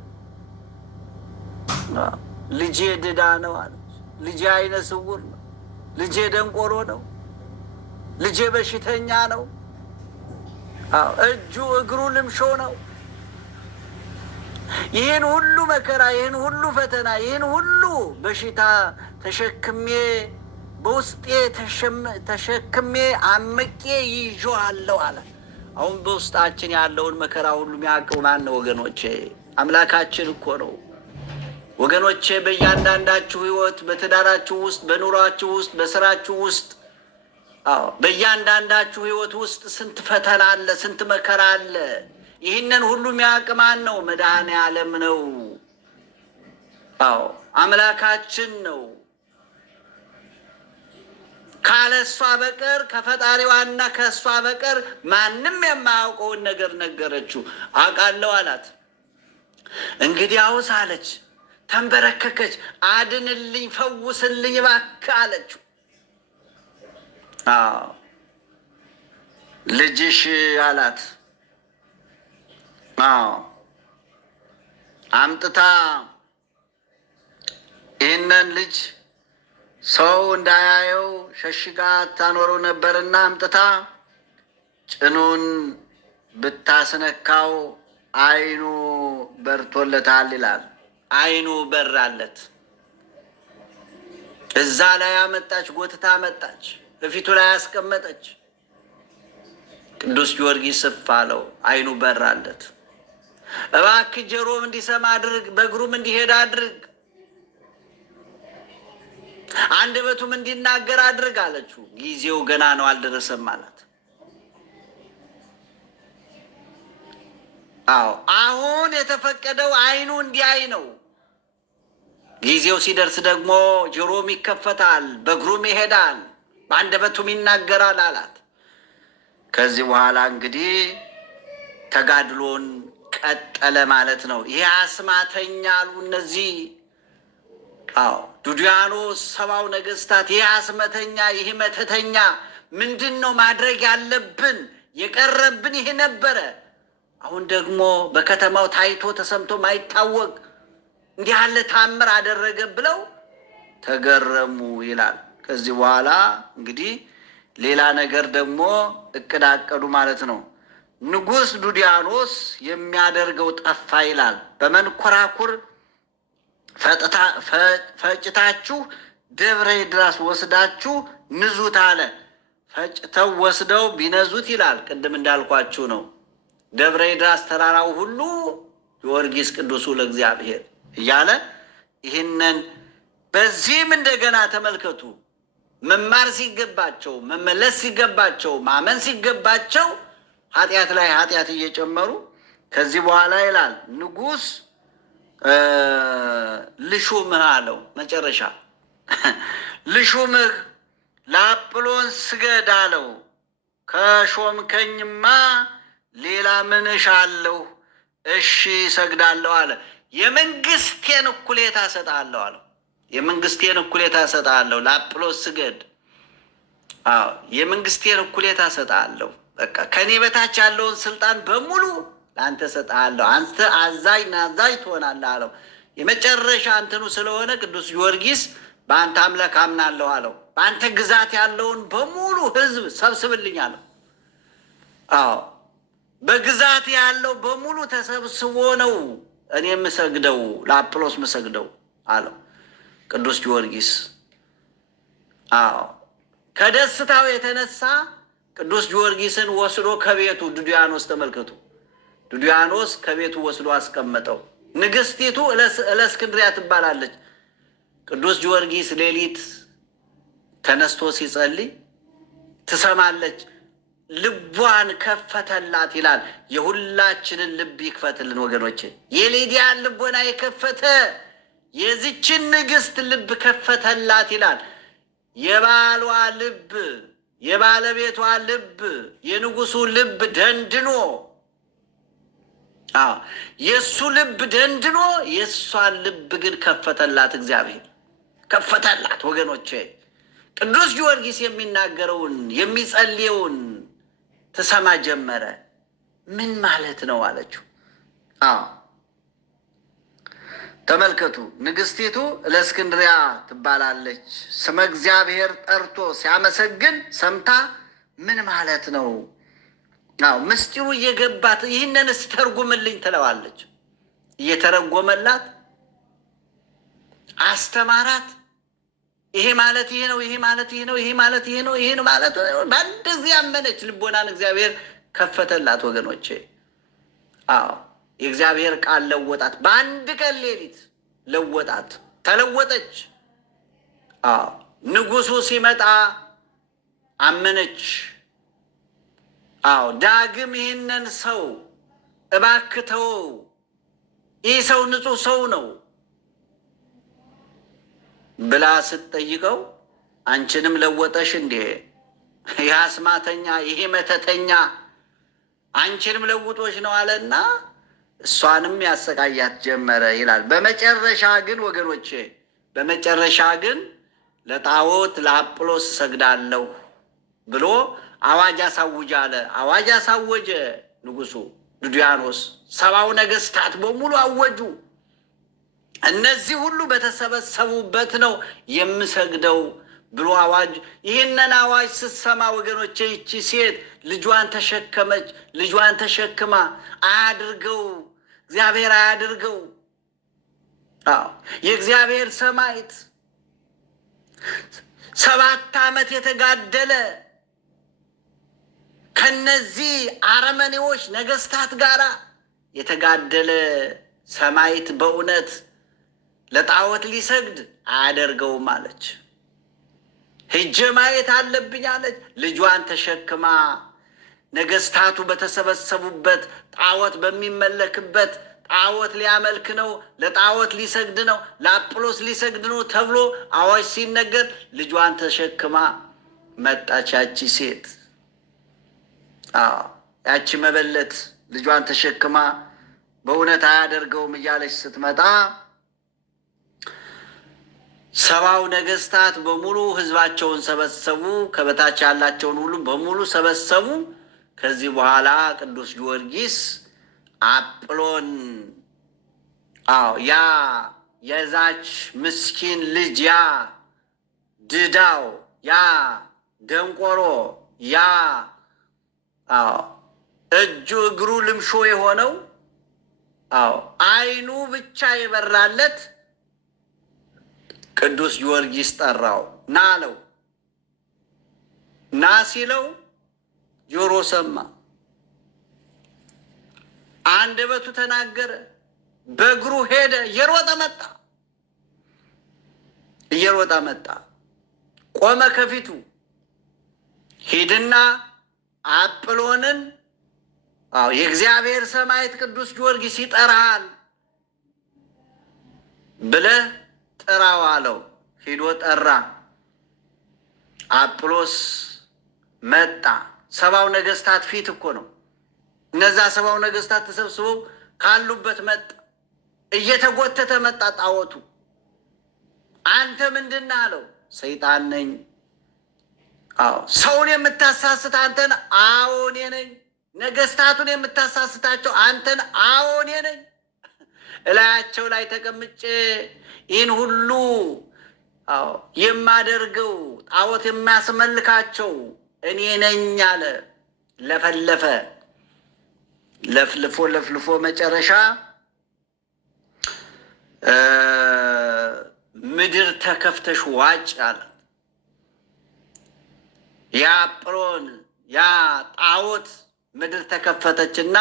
ልጄ ድዳ ነው አለች። ልጄ አይነ ስውር ነው፣ ልጄ ደንቆሮ ነው፣ ልጄ በሽተኛ ነው፣ እጁ እግሩ ልምሾ ነው። ይህን ሁሉ መከራ፣ ይህን ሁሉ ፈተና፣ ይህን ሁሉ በሽታ ተሸክሜ በውስጤ ተሸክሜ አምቄ ይዤዋለሁ አለ። አሁን በውስጣችን ያለውን መከራ ሁሉ የሚያውቀው ማን ነው ወገኖቼ? አምላካችን እኮ ነው ወገኖቼ። በእያንዳንዳችሁ ሕይወት፣ በትዳራችሁ ውስጥ፣ በኑሯችሁ ውስጥ፣ በስራችሁ ውስጥ፣ በእያንዳንዳችሁ ሕይወት ውስጥ ስንት ፈተና አለ፣ ስንት መከራ አለ። ይህንን ሁሉ የሚያውቅ ማን ነው? መድኃኔዓለም ነው። አምላካችን ነው። ካለ እሷ በቀር ከፈጣሪዋና ከእሷ በቀር ማንም የማያውቀውን ነገር ነገረችው። አውቃለሁ አላት። እንግዲያውስ አለች፣ ተንበረከከች። አድንልኝ፣ ፈውስልኝ እባክህ አለችው። ልጅሽ አላት። አምጥታ ይህንን ልጅ ሰው እንዳያየው ሸሽጋ ታኖረው ነበርና አምጥታ ጭኑን ብታስነካው ዓይኑ በርቶለታል ይላል። ዓይኑ በራለት። እዛ ላይ አመጣች፣ ጎትታ አመጣች፣ በፊቱ ላይ ያስቀመጠች። ቅዱስ ጊዮርጊስ ስፍ አለው፣ ዓይኑ በራለት። እባክህ ጆሮም እንዲሰማ አድርግ፣ በእግሩም እንዲሄድ አድርግ፣ አንደበቱም እንዲናገር አድርግ አለችው። ጊዜው ገና ነው አልደረሰም አላት። አሁን የተፈቀደው ዓይኑ እንዲያይ ነው። ጊዜው ሲደርስ ደግሞ ጆሮም ይከፈታል፣ በእግሩም ይሄዳል፣ በአንደበቱም ይናገራል አላት። ከዚህ በኋላ እንግዲህ ተጋድሎን ቀጠለ ማለት ነው። ይህ አስማተኛ አሉ እነዚህ ዱድያኖስ፣ ሰባው ነገስታት። ይህ አስመተኛ፣ ይህ መተተኛ ምንድን ነው ማድረግ ያለብን? የቀረብን ይህ ነበረ። አሁን ደግሞ በከተማው ታይቶ ተሰምቶ ማይታወቅ እንዲህ ያለ ታምር አደረገ ብለው ተገረሙ ይላል። ከዚህ በኋላ እንግዲህ ሌላ ነገር ደግሞ እቅድ አቀዱ ማለት ነው። ንጉሥ ዱዲያኖስ የሚያደርገው ጠፋ ይላል። በመንኮራኩር ፈጭታችሁ ደብረ ድራስ ወስዳችሁ ንዙት አለ። ፈጭተው ወስደው ቢነዙት ይላል። ቅድም እንዳልኳችሁ ነው። ደብረ ድራስ ተራራው ሁሉ ጊዮርጊስ ቅዱሱ ለእግዚአብሔር እያለ ይህንን በዚህም እንደገና ተመልከቱ። መማር ሲገባቸው፣ መመለስ ሲገባቸው፣ ማመን ሲገባቸው ኃጢአት ላይ ኃጢአት እየጨመሩ ከዚህ በኋላ ይላል ንጉሥ ልሹምህ አለው። መጨረሻ ልሹምህ ለአጵሎን ስገድ አለው። ከሾምከኝማ ሌላ ምን እሻለሁ? እሺ እሰግዳለሁ አለ። የመንግስቴን እኩሌታ እሰጥሃለሁ አለው። የመንግስቴን እኩሌታ እሰጥሃለሁ፣ ለአጵሎስ ስገድ። አዎ የመንግስቴን እኩሌታ እሰጥሃለሁ። በቃ ከኔ በታች ያለውን ስልጣን በሙሉ ለአንተ እሰጥሃለሁ። አንተ አዛዥ ናዛዥ ትሆናለህ አለው። የመጨረሻ እንትኑ ስለሆነ ቅዱስ ጊዮርጊስ በአንተ አምላክ አምናለሁ አለው። በአንተ ግዛት ያለውን በሙሉ ህዝብ ሰብስብልኝ አለው። አዎ በግዛት ያለው በሙሉ ተሰብስቦ ነው እኔ የምሰግደው፣ ለአጵሎስ የምሰግደው አለው ቅዱስ ጊዮርጊስ። አዎ ከደስታው የተነሳ ቅዱስ ጊዮርጊስን ወስዶ ከቤቱ ዱዲያኖስ፣ ተመልከቱ፣ ዱዲያኖስ ከቤቱ ወስዶ አስቀመጠው። ንግስቲቱ እለእስክንድርያ ትባላለች። ቅዱስ ጊዮርጊስ ሌሊት ተነስቶ ሲጸልይ ትሰማለች። ልቧን ከፈተላት ይላል። የሁላችንን ልብ ይክፈትልን ወገኖች። የሊዲያን ልቦና የከፈተ የዚችን ንግስት ልብ ከፈተላት ይላል። የባሏ ልብ፣ የባለቤቷ ልብ፣ የንጉሱ ልብ ደንድኖ፣ የእሱ ልብ ደንድኖ የእሷን ልብ ግን ከፈተላት። እግዚአብሔር ከፈተላት ወገኖቼ። ቅዱስ ጊዮርጊስ የሚናገረውን የሚጸልየውን ትሰማ ጀመረ። ምን ማለት ነው አለችው። ተመልከቱ፣ ንግስቲቱ እለእስክንድርያ ትባላለች። ስመ እግዚአብሔር ጠርቶ ሲያመሰግን ሰምታ ምን ማለት ነው? ምስጢሩ እየገባት ይህንን ስተርጉምልኝ ትለዋለች። እየተረጎመላት አስተማራት። ይሄ ማለት ይሄ ነው፣ ይሄ ማለት ይሄ ነው፣ ይሄ ማለት ይሄ ነው፣ ይሄ ነው ማለት በአንድ ጊዜ አመነች። ልቦናን እግዚአብሔር ከፈተላት ወገኖቼ። የእግዚአብሔር ቃል ለወጣት። በአንድ ቀን ሌሊት ለወጣት፣ ተለወጠች። ንጉሱ ሲመጣ አመነች። ዳግም ይህንን ሰው እባክህ ተወው፣ ይህ ሰው ንጹሕ ሰው ነው ብላ ስትጠይቀው አንቺንም ለወጠሽ እንዴ? ይህ አስማተኛ፣ ይሄ መተተኛ አንቺንም ለውጦች ነው አለና እሷንም ያሰቃያት ጀመረ ይላል። በመጨረሻ ግን ወገኖቼ፣ በመጨረሻ ግን ለጣዖት ለአጵሎስ እሰግዳለሁ ብሎ አዋጅ አሳውጅ አለ። አዋጅ አሳወጀ ንጉሱ ዱዲያኖስ። 70 ነገስታት በሙሉ አወጁ። እነዚህ ሁሉ በተሰበሰቡበት ነው የምሰግደው ብሎ አዋጅ። ይህንን አዋጅ ስትሰማ ወገኖቼ፣ ይቺ ሴት ልጇን ተሸከመች። ልጇን ተሸክማ አያድርገው እግዚአብሔር አያድርገው። የእግዚአብሔር ሰማዕት 7 ዓመት የተጋደለ ከነዚህ አረመኔዎች ነገስታት ጋር የተጋደለ ሰማዕት በእውነት ለጣዖት ሊሰግድ አያደርገውም አለች። ሄጄ ማየት አለብኝ አለች። ልጇን ተሸክማ ነገስታቱ በተሰበሰቡበት ጣዖት በሚመለክበት ጣዖት ሊያመልክ ነው፣ ለጣዖት ሊሰግድ ነው፣ ለአጵሎስ ሊሰግድ ነው ተብሎ አዋጅ ሲነገር ልጇን ተሸክማ መጣች። ያቺ ሴት ያቺ መበለት ልጇን ተሸክማ በእውነት አያደርገውም እያለች ስትመጣ 70 ነገስታት በሙሉ ህዝባቸውን ሰበሰቡ። ከበታች ያላቸውን ሁሉ በሙሉ ሰበሰቡ። ከዚህ በኋላ ቅዱስ ጊዮርጊስ አጵሎን ያ የዛች ምስኪን ልጅ ያ ድዳው ያ ደንቆሮ ያ እጁ እግሩ ልምሾ የሆነው ዓይኑ ብቻ የበራለት ቅዱስ ጊዮርጊስ ጠራው። ና አለው። ና ሲለው ጆሮ ሰማ፣ አንደበቱ ተናገረ፣ በእግሩ ሄደ፣ እየሮጠ መጣ፣ ቆመ ከፊቱ። ሂድና አጵሎንን የእግዚአብሔር ሰማዕት ቅዱስ ጊዮርጊስ ይጠራሃል ብለህ ጥራው አለው። ሂዶ ጠራ። አጵሎስ መጣ። 70 ነገስታት ፊት እኮ ነው። እነዛ 70 ነገስታት ተሰብስበው ካሉበት መጣ። እየተጎተተ መጣ ጣዖቱ። አንተ ምንድን ነህ አለው። ሰይጣን ነኝ። ሰውን የምታሳስት አንተን? አዎ እኔ ነኝ። ነገስታቱን የምታሳስታቸው አንተን? አዎ እኔ ነኝ። እላያቸው ላይ ተቀምጬ ይህን ሁሉ የማደርገው ጣዖት የሚያስመልካቸው እኔ ነኝ አለ። ለፈለፈ። ለፍልፎ መጨረሻ ምድር ተከፍተሽ ዋጭ አለ። ያ አጵሎን ያ ጣዖት ምድር ተከፈተችና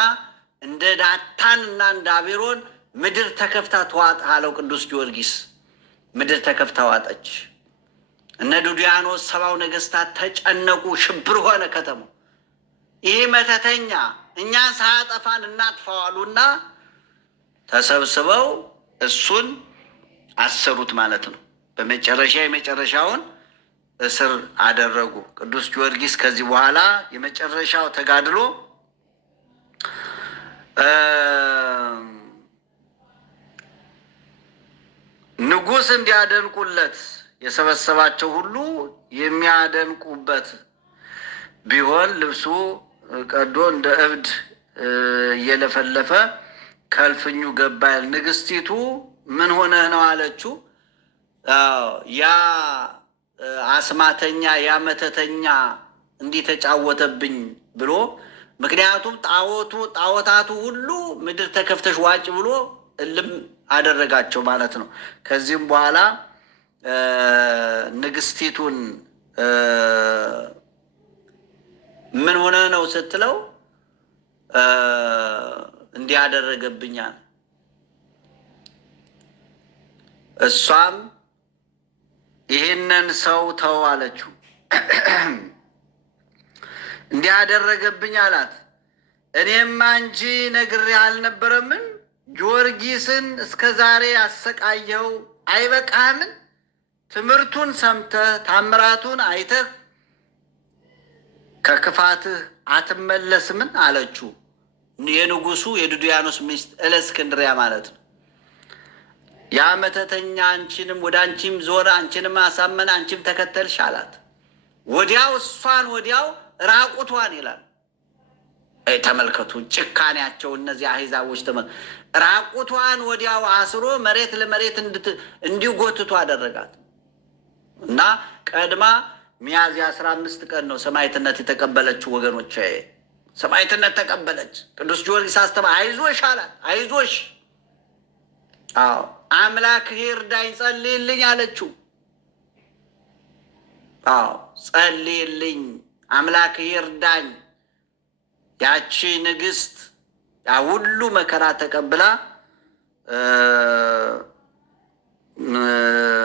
እንደ ዳታንና እንደ አቤሮን ምድር ተከፍታ ተዋጥ አለው ቅዱስ ጊዮርጊስ። ምድር ተከፍታ ዋጠች። እነ ዱድያኖስ 70 ነገስታት ተጨነቁ። ሽብር ሆነ ከተማው። ይህ መተተኛ እኛን ሳያጠፋን እናጥፋዋሉና ተሰብስበው እሱን አሰሩት ማለት ነው። በመጨረሻ የመጨረሻውን እስር አደረጉ። ቅዱስ ጊዮርጊስ ከዚህ በኋላ የመጨረሻው ተጋድሎ ንጉሥ እንዲያደንቁለት የሰበሰባቸው ሁሉ የሚያደንቁበት ቢሆን ልብሱ ቀዶ እንደ እብድ እየለፈለፈ ከልፍኙ ገባል። ንግስቲቱ ምን ሆነህ ነው አለችው። ያ አስማተኛ ያ መተተኛ እንዲህ ተጫወተብኝ ብሎ፣ ምክንያቱም ጣዖታቱ ሁሉ ምድር ተከፍተሽ ዋጭ ብሎ እልም አደረጋቸው ማለት ነው። ከዚህም በኋላ ንግስቲቱን ምን ሆነ ነው ስትለው እንዲህ አደረገብኛል። እሷም ይህንን ሰው ተው አለችው። እንዲህ አደረገብኝ አላት። እኔማ እንጂ ነግሬህ አልነበረምን? ጊዮርጊስን እስከ ዛሬ ያሰቃየው አይበቃህምን? ትምህርቱን ሰምተህ ታምራቱን አይተህ ከክፋትህ አትመለስምን አለችው። የንጉሱ የዱድያኖስ ሚስት እለእስክንድርያ ማለት ነው። ያ መተተኛ አንቺንም ወደ አንቺም ዞረ፣ አንቺንም አሳመነ፣ አንቺም ተከተልሽ አላት። ወዲያው እሷን ወዲያው ራቁቷን ይላል። ተመልከቱ ጭካኔያቸው እነዚህ አሕዛቦች። ራቁቷን ወዲያው አስሮ መሬት ለመሬት እንዲጎትቱ አደረጋት እና ቀድማ ሚያዝያ 15 ቀን ነው ሰማዕትነት የተቀበለችው። ወገኖች ሰማዕትነት ተቀበለች። ቅዱስ ጊዮርጊስ አይዞሽ አላት። አይዞሽ አምላክ ይርዳኝ ጸልይልኝ አለችው። ጸልይልኝ አምላክ ይርዳኝ። ያቺ ንግስት ያ ሁሉ መከራ ተቀብላ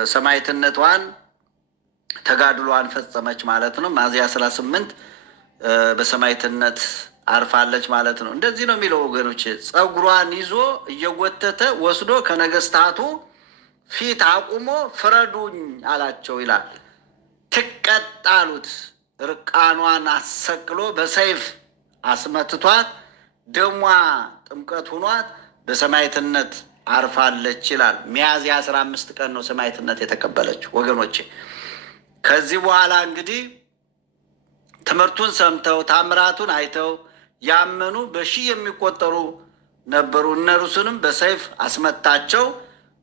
ሰማዕትነቷን ተጋድሏን ፈጸመች ማለት ነው። ሚያዝያ 18 በሰማዕትነት አርፋለች ማለት ነው። እንደዚህ ነው የሚለው ወገኖች። ጸጉሯን ይዞ እየጎተተ ወስዶ ከነገስታቱ ፊት አቁሞ ፍረዱኝ አላቸው ይላል። ትቀጣሉት። ርቃኗን አሰቅሎ በሰይፍ አስመትቷት ደሟ ጥምቀት ሆኗት በሰማዕትነት አርፋለች ይላል። ሚያዝያ 15 ቀን ነው ሰማዕትነት የተቀበለችው ወገኖቼ። ከዚህ በኋላ እንግዲህ ትምህርቱን ሰምተው ታምራቱን አይተው ያመኑ በሺህ የሚቆጠሩ ነበሩ። እነርሱንም በሰይፍ አስመታቸው።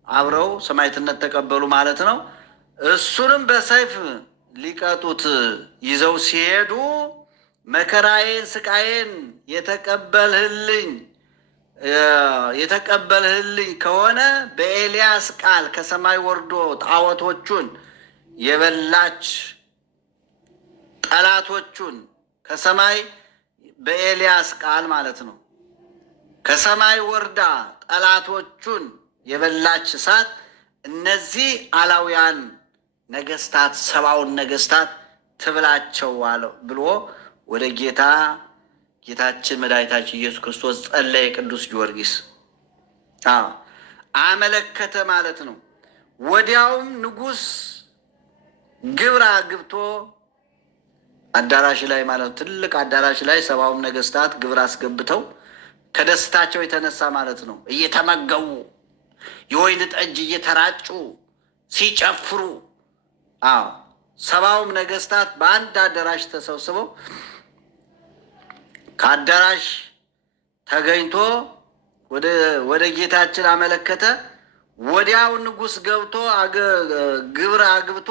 አብረው ሰማዕትነት ተቀበሉ ማለት ነው። እሱንም በሰይፍ ሊቀጡት ይዘው ሲሄዱ መከራዬን ስቃዬን የተቀበልህልኝ ከሆነ በኤልያስ ቃል ከሰማይ ወርዶ ጣዖቶቹን የበላች ጠላቶቹን ከሰማይ በኤልያስ ቃል ማለት ነው ከሰማይ ወርዳ ጠላቶቹን የበላች እሳት እነዚህ አላውያን ነገስታት 70ውን ነገስታት ትብላቸው አለው ብሎ ወደ ጌታችን መድኃኒታችን ኢየሱስ ክርስቶስ ጸለየ። ቅዱስ ጊዮርጊስ አመለከተ ማለት ነው። ወዲያውም ንጉሥ ግብር አግብቶ አዳራሽ ላይ ማለት ትልቅ አዳራሽ ላይ 70ውን ነገስታት ግብር አስገብተው ከደስታቸው የተነሳ ማለት ነው እየተመገቡ የወይን ጠጅ እየተራጩ ሲጨፍሩ 70ውም ነገስታት በአንድ አዳራሽ ተሰብስበው ከአዳራሽ ተገኝቶ ወደ ጌታችን አመለከተ። ወዲያው ንጉሥ ገብቶ ግብር አግብቶ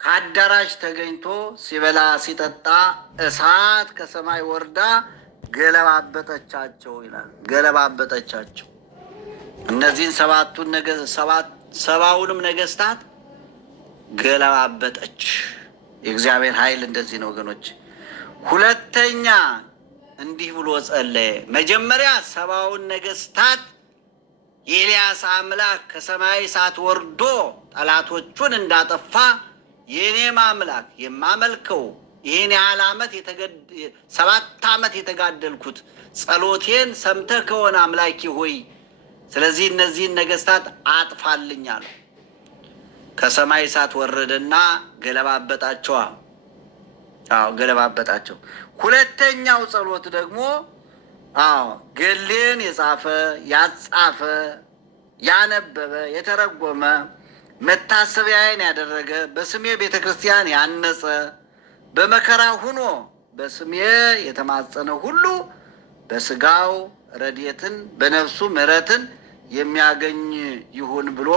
ከአዳራሽ ተገኝቶ ሲበላ ሲጠጣ እሳት ከሰማይ ወርዳ ገለባበጠቻቸው ይላል። ገለባበጠቻቸው እነዚህን 70ውንም ነገስታት ገለባበጠች። የእግዚአብሔር ኃይል እንደዚህ ነው ወገኖች። ሁለተኛ እንዲህ ብሎ ጸለየ። መጀመሪያ 70ውን ነገስታት የኤልያስ አምላክ ከሰማይ እሳት ወርዶ ጠላቶቹን እንዳጠፋ የኔም አምላክ የማመልከው ይህን ያህል 7 ዓመት የተጋደልኩት ጸሎቴን ሰምተህ ከሆነ አምላኬ ሆይ ስለዚህ እነዚህን ነገስታት አጥፋልኝ አሉ። ከሰማይ እሳት ወረደና ገለባበጣቸው። ገለባበጣቸው። ሁለተኛው ጸሎት ደግሞ ገድሌን የጻፈ ያጻፈ ያነበበ የተረጎመ መታሰቢያዬን ያደረገ በስሜ ቤተ ክርስቲያን ያነጸ በመከራ ሁኖ በስሜ የተማጸነ ሁሉ በስጋው ረድኤትን በነፍሱ ምሕረትን የሚያገኝ ይሁን ብሎ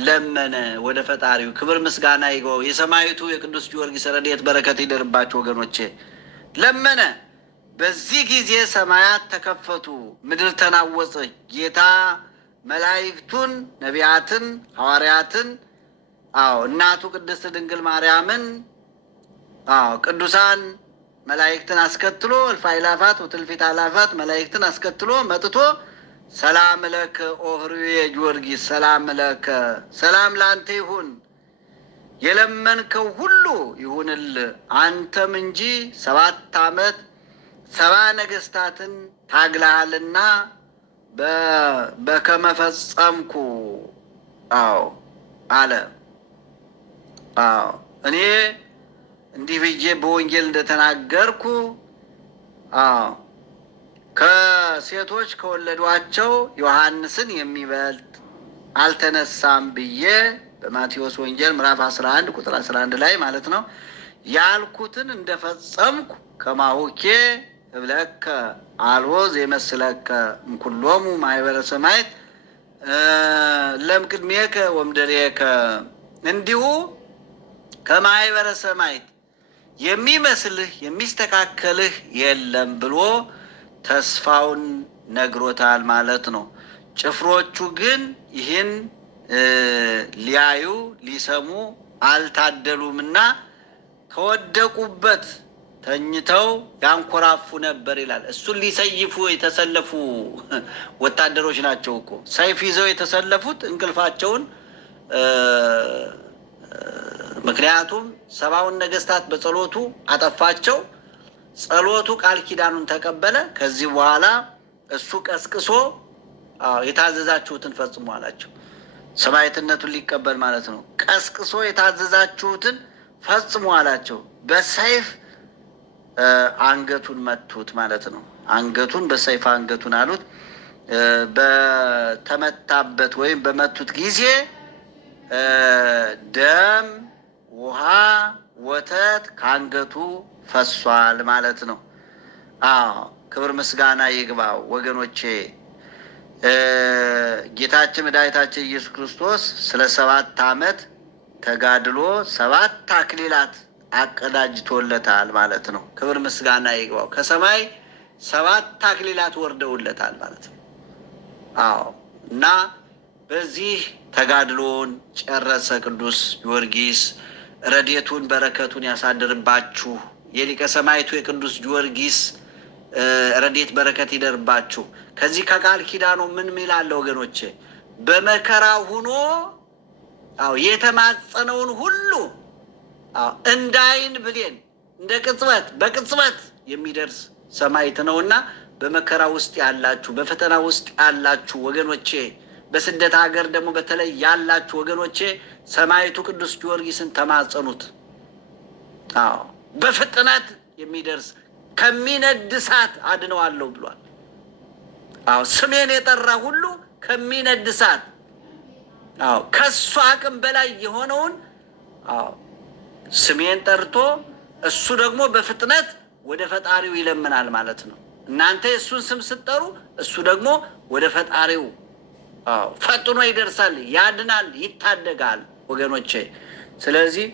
ለመነ ወደ ፈጣሪው። ክብር ምስጋና ይግባው። የሰማዕቱ የቅዱስ ጊዮርጊስ ረድኤት በረከት ይደርባቸው ወገኖቼ። ለመነ። በዚህ ጊዜ ሰማያት ተከፈቱ፣ ምድር ተናወጸች። ጌታ መላእክቱን፣ ነቢያትን፣ ሐዋርያትን እናቱ ቅድስት ድንግል ማርያምን ቅዱሳን መላእክትን አስከትሎ እልፍ አእላፋት ወትእልፊት አእላፋት መላእክትን አስከትሎ መጥቶ ሰላም ለከ ኦ ኅሩየ ጊዮርጊስ፣ ሰላም ለከ፣ ሰላም ለአንተ ይሁን፣ የለመንከው ሁሉ ይሁንል። አንተም እንጂ 7 ዓመት 70 ነገስታትን ታግለሃልና በከመ ፈጸምኩ አለ። እኔ እንዲህ ብዬ በወንጌል እንደተናገርኩ ከሴቶች ከወለዷቸው ዮሐንስን የሚበልጥ አልተነሳም ብዬ በማቴዎስ ወንጌል ምዕራፍ 11 ቁጥር 11 ላይ ማለት ነው ያልኩትን እንደፈጸምኩ ከማሁኬ እብለከ አልቦ ዘይመስለከ እምኩሎሙ ማኅበረ ሰማዕት ለእምቅድሜከ ወእምድኅሬከ፣ እንዲሁ ከማኅበረ ሰማዕት የሚመስልህ የሚስተካከልህ የለም ብሎ ተስፋውን ነግሮታል ማለት ነው። ጭፍሮቹ ግን ይህን ሊያዩ ሊሰሙ አልታደሉምና ከወደቁበት ተኝተው ያንኮራፉ ነበር ይላል። እሱን ሊሰይፉ የተሰለፉ ወታደሮች ናቸው እኮ ሰይፍ ይዘው የተሰለፉት እንቅልፋቸውን። ምክንያቱም 70ውን ነገስታት በጸሎቱ አጠፋቸው። ጸሎቱ ቃል ኪዳኑን ተቀበለ። ከዚህ በኋላ እሱ ቀስቅሶ የታዘዛችሁትን ፈጽሙ አላቸው። ሰማዕትነቱን ሊቀበል ማለት ነው። ቀስቅሶ የታዘዛችሁትን ፈጽሙ አላቸው። በሰይፍ አንገቱን መቱት ማለት ነው። አንገቱን በሰይፍ አንገቱን አሉት። በተመታበት ወይም በመቱት ጊዜ ደም፣ ውሃ፣ ወተት ከአንገቱ ፈሷል ማለት ነው። ክብር ምስጋና ይግባው ወገኖቼ። ጌታችን መድኃኒታችን ኢየሱስ ክርስቶስ ስለ 7 ዓመት ተጋድሎ 7 አክሊላት አቀዳጅቶለታል ማለት ነው። ክብር ምስጋና ይግባው። ከሰማይ 7 አክሊላት ወርደውለታል ማለት ነው። አዎ እና በዚህ ተጋድሎን ጨረሰ ቅዱስ ጊዮርጊስ። ረድኤቱን በረከቱን ያሳድርባችሁ። የሊቀ ሰማዕቱ የቅዱስ ጊዮርጊስ ረድኤት በረከት ይደርባችሁ። ከዚህ ከቃል ኪዳኑ ምን ሚላለ ወገኖቼ? በመከራ ሁኖ የተማጸነውን ሁሉ እንደ ዓይን ብሌን እንደ ቅጽበት በቅጽበት የሚደርስ ሰማዕት ነውና በመከራ ውስጥ ያላችሁ፣ በፈተና ውስጥ ያላችሁ ወገኖቼ፣ በስደት ሀገር ደግሞ በተለይ ያላችሁ ወገኖቼ ሰማዕቱ ቅዱስ ጊዮርጊስን ተማጸኑት። በፍጥነት የሚደርስ ከሚነድ እሳት አድነዋለሁ ብሏል። ስሜን የጠራ ሁሉ ከሚነድ እሳት፣ ከሱ አቅም በላይ የሆነውን ስሜን ጠርቶ እሱ ደግሞ በፍጥነት ወደ ፈጣሪው ይለምናል ማለት ነው። እናንተ የእሱን ስም ስትጠሩ እሱ ደግሞ ወደ ፈጣሪው ፈጥኖ ይደርሳል፣ ያድናል፣ ይታደጋል ወገኖቼ። ስለዚህ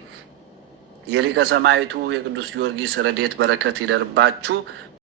የሊቀ ሰማዕቱ የቅዱስ ጊዮርጊስ ረድኤት በረከት ይደርባችሁ።